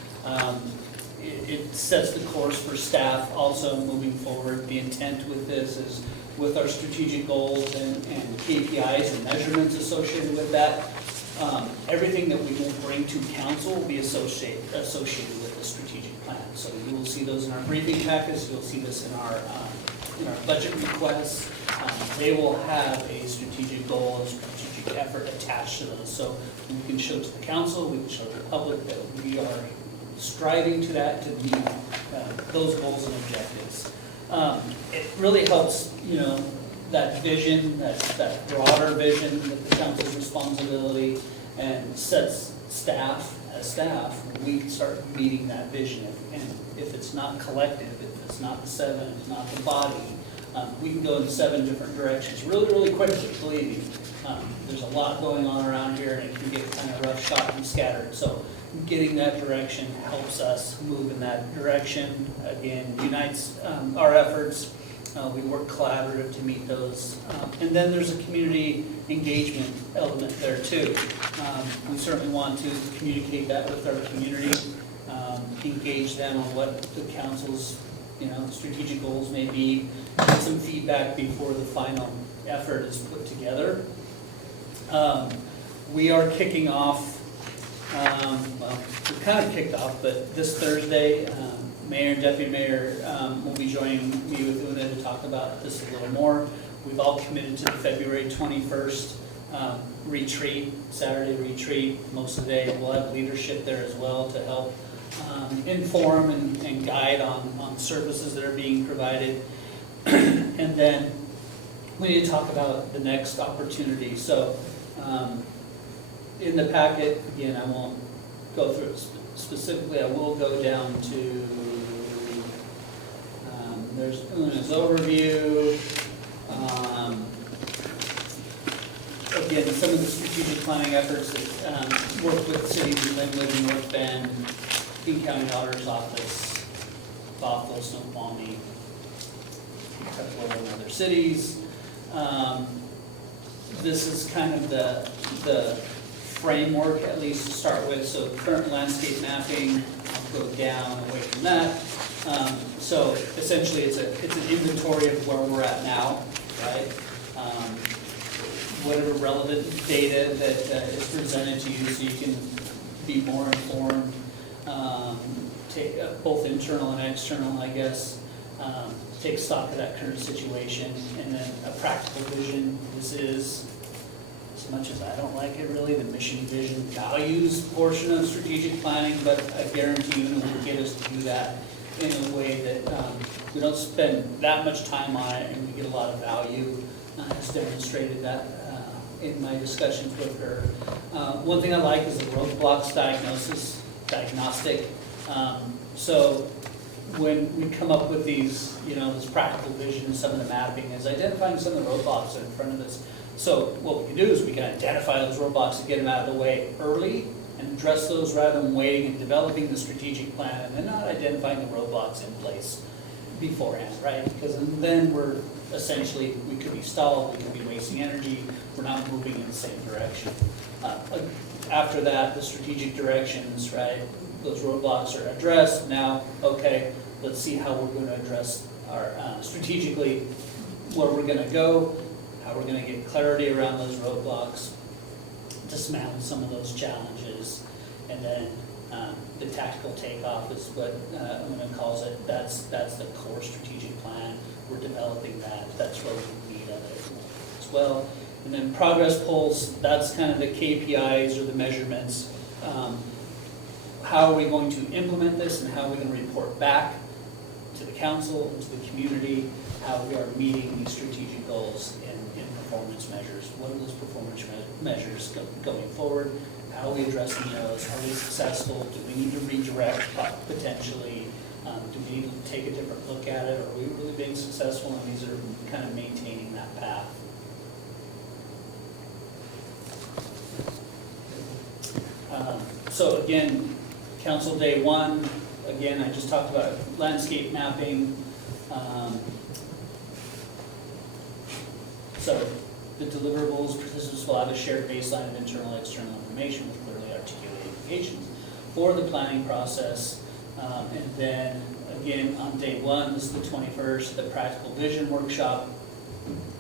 It sets the course for staff also moving forward. The intent with this is with our strategic goals and KPIs and measurements associated with that. Everything that we will bring to council will be associated with the strategic plan. So you will see those in our briefing packets, you'll see this in our budget requests. They will have a strategic goal, a strategic effort attached to those. So we can show to the council, we can show to the public that we are striving to that, to meet those goals and objectives. It really helps, you know, that vision, that broader vision, that the council's responsibility, and sets staff, as staff, we start meeting that vision. And if it's not collective, if it's not the 7, if it's not the body, we can go in 7 different directions really, really quickly, believe me. There's a lot going on around here, and it can get kind of rough, shot, and scattered. So getting that direction helps us move in that direction. Again, unites our efforts. We work collaborative to meet those. And then there's a community engagement element there too. We certainly want to communicate that with our community, engage them on what the council's, you know, strategic goals may be, get some feedback before the final effort is put together. We are kicking off, well, we kind of kicked off, but this Thursday, Mayor and Deputy Mayor will be joining me with Una to talk about this a little more. We've all committed to the February 21st retreat, Saturday retreat, most of the day. We'll have leadership there as well to help inform and guide on services that are being provided. And then we need to talk about the next opportunity. So in the packet, again, I won't go through it specifically. I will go down to, there's Una's overview. Again, some of the strategic planning efforts that work with cities in Linwood and North Bend, King County Auditor's Office, Bothell, Snoqualmie, a couple of other cities. This is kind of the framework, at least to start with. So current landscape mapping, I'll go down away from that. So essentially, it's an inventory of where we're at now, right? Whatever relevant data that is presented to you, so you can be more informed. Take both internal and external, I guess. Take stock of that current situation, and then a practical vision. This is, as much as I don't like it really, the mission, vision, values portion of strategic planning, but I guarantee you will get us to do that in a way that we don't spend that much time on it and we get a lot of value. Has demonstrated that in my discussions with her. One thing I like is the roadblocks diagnostic. So when we come up with these, you know, this practical vision, some of the mapping is identifying some of the roadblocks that are in front of us. So what we can do is we can identify those roadblocks and get them out of the way early and address those rather than waiting and developing the strategic plan and then not identifying the roadblocks in place. beforehand, right? Because then we're essentially, we could be stalled, we could be wasting energy, we're not moving in the same direction. After that, the strategic directions, right, those roadblocks are addressed. Now, okay, let's see how we're going to address our, strategically, where we're going to go, how we're going to get clarity around those roadblocks, dismantle some of those challenges, and then the tactical takeoff is what Una calls it. That's the core strategic plan. We're developing that. That's where we need of it as well. And then progress polls, that's kind of the KPIs or the measurements. How are we going to implement this and how are we going to report back to the council and to the community how we are meeting these strategic goals in performance measures? What are those performance measures going forward? How are we addressing those? Are we successful? Do we need to redirect potentially? Do we need to take a different look at it? Are we really being successful? And these are kind of maintaining that path. So again, council day one, again, I just talked about landscape mapping. So the deliverables, participants will have a shared baseline of internal and external information with clearly articulated implications for the planning process. And then again, on day one, this is the 21st, the practical vision workshop,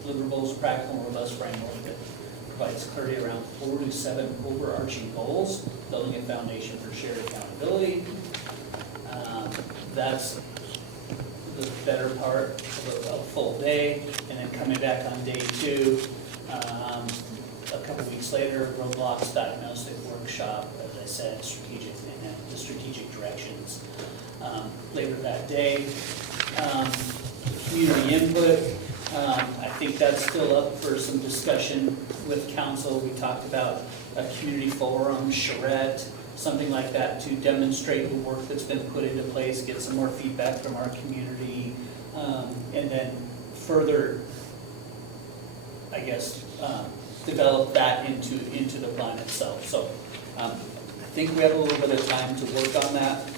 deliverables, practical and robust framework that provides clarity around 4 to 7 overarching goals, building a foundation for shared accountability. That's the better part of a full day. And then coming back on day 2, a couple weeks later, roadblocks diagnostic workshop, as I said, strategic and then the strategic directions. Later that day, community input. I think that's still up for some discussion with council. We talked about a community forum, charrette, something like that to demonstrate the work that's been put into place, get some more feedback from our community, and then further, I guess, develop that into the plan itself. So I think we have a little bit of time to work on that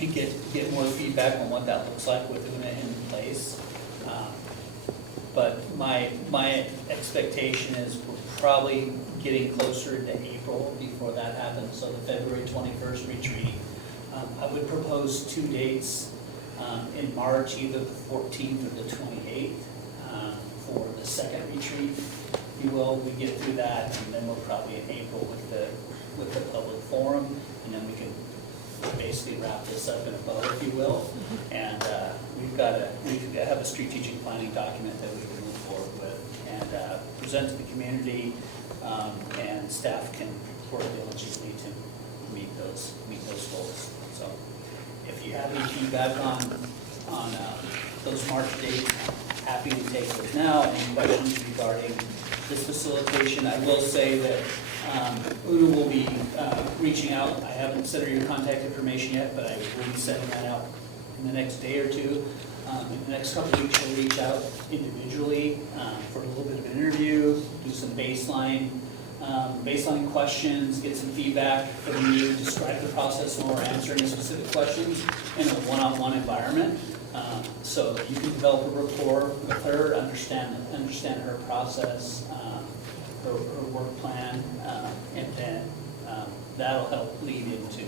and get more feedback on what that looks like with it in place. But my expectation is we're probably getting closer to April before that happens, so the February 21st retreat. I would propose 2 dates in March, either the 14th or the 28th for the second retreat. If you will, we get through that, and then we're probably in April with the public forum, and then we can basically wrap this up in a bow, if you will. And we have a strategic planning document that we can move forward with and present to the community, and staff can work diligently to meet those goals. So if you have any feedback on those March dates, happy to take those now. Any questions regarding this facilitation? I will say that Una will be reaching out. I haven't sent her your contact information yet, but I will be sending that out in the next day or two. In the next couple of weeks, she'll reach out individually for a little bit of an interview, do some baseline questions, get some feedback from you, describe the process when we're answering specific questions in a one-on-one environment. So you can develop a rapport with her, understand her process, her work plan, and then that'll help lead into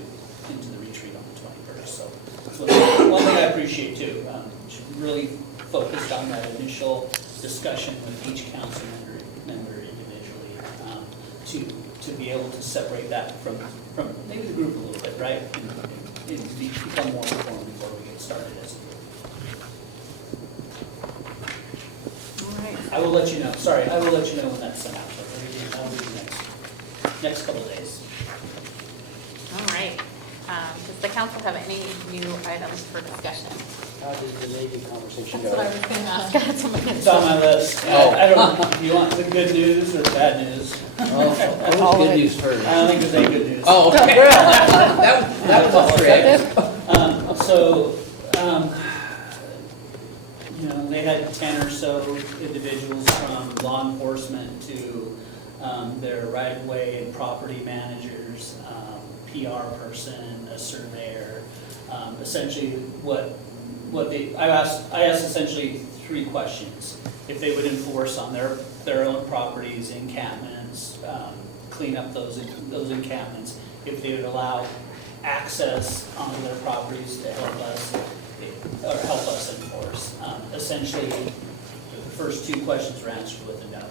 the retreat on the 21st. So one thing I appreciate too, she really focused on that initial discussion with each council member individually, to be able to separate that from maybe the group a little bit, right? And become more informed before we get started as a group. All right. I will let you know when that's sent out. That'll be the next couple of days. All right. Does the council have any new items for discussion? How did the Navy conversation That's go? what I was going to ask. I had somebody It's on my list. I don't know, do you want the good news or bad news? Oh, good news first. I don't think there's any good news. Oh, okay. That was a trick. They had 10 or so individuals from law enforcement to their right-of-way and property managers, PR person, a surveyor. Essentially, what I asked essentially 3 questions. If they would enforce on their own properties, encampments, clean up those encampments, if they would allow access onto their properties to help us enforce. Essentially, the first 2 questions were answered with a no.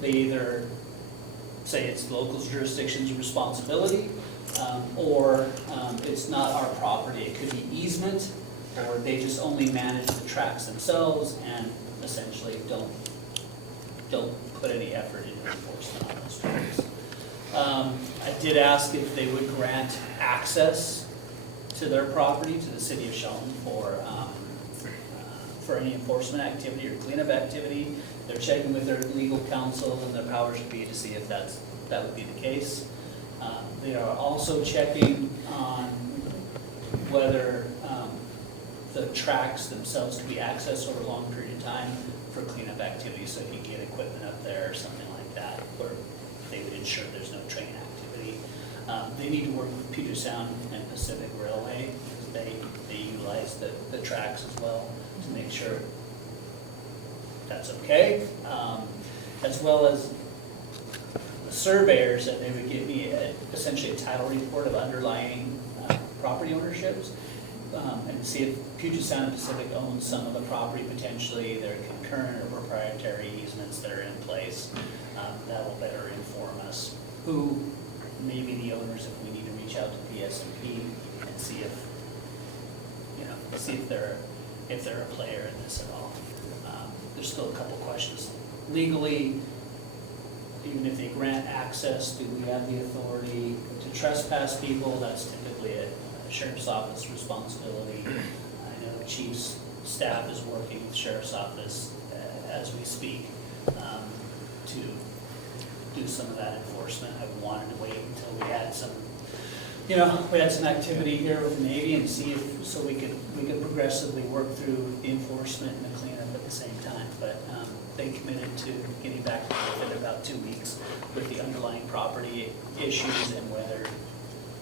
They either say it's local's jurisdiction's responsibility, or it's not our property. It could be easement, or they just only manage the tracks themselves and essentially don't put any effort into enforcement on those tracks. I did ask if they would grant access to their property, to the city of Shelton, for any enforcement activity or cleanup activity. They're checking with their legal counsel and their powers to be to see if that would be the case. They are also checking on whether the tracks themselves can be accessed over a long period of time for cleanup activities, so if you get equipment up there or something like that, where they would ensure there's no train activity. They need to work with Puget Sound and Pacific Railway, because they utilize the tracks as well to make sure that's okay. As well as the surveyors, that they would give me essentially a title report of underlying property ownerships, and see if Puget Sound and Pacific owns some of the property potentially, their concurrent or proprietary easements that are in place. That will better inform us who may be the owners, if we need to reach out to PSMP and see if they're a player in this at all. There's still a couple questions. Legally, even if they grant access, do we have the authority to trespass people? That's typically a sheriff's office responsibility. I know chief's staff is working with the sheriff's office as we speak to do some of that enforcement. I wanted to wait until we had some activity here with the Navy and see if, so we could progressively work through the enforcement and the cleanup at the same time. But they committed to getting back to it in about 2 weeks with the underlying property issues and whether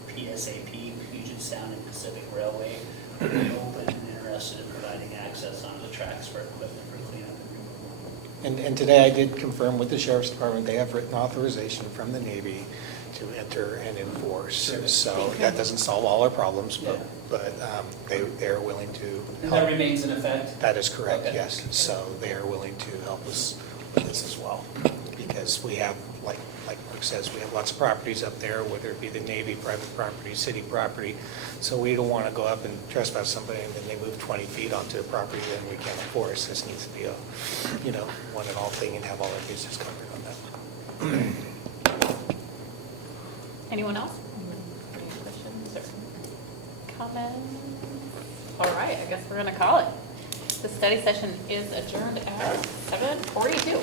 PSAP, Puget Sound and Pacific Railway, would be open and interested in providing access onto the tracks for equipment for cleanup and removal. And today I did confirm with the Sheriff's Department, they have written authorization from the Navy to enter and enforce. Sure. So that doesn't solve all our problems, Yeah. but they are willing to And help. that remains in effect? That is correct, Okay. yes. So they are willing to help us with this as well. Because we have, like Mark says, we have lots of properties up there, whether it be the Navy, private property, city property. So we don't want to go up and trespass somebody and then they move 20 feet onto a property that we can't enforce. This needs to be a, one and all thing and have all our bases covered on that. Anyone else? Any questions or comments? All right, I guess we're gonna call it. The study session is adjourned at 7:42.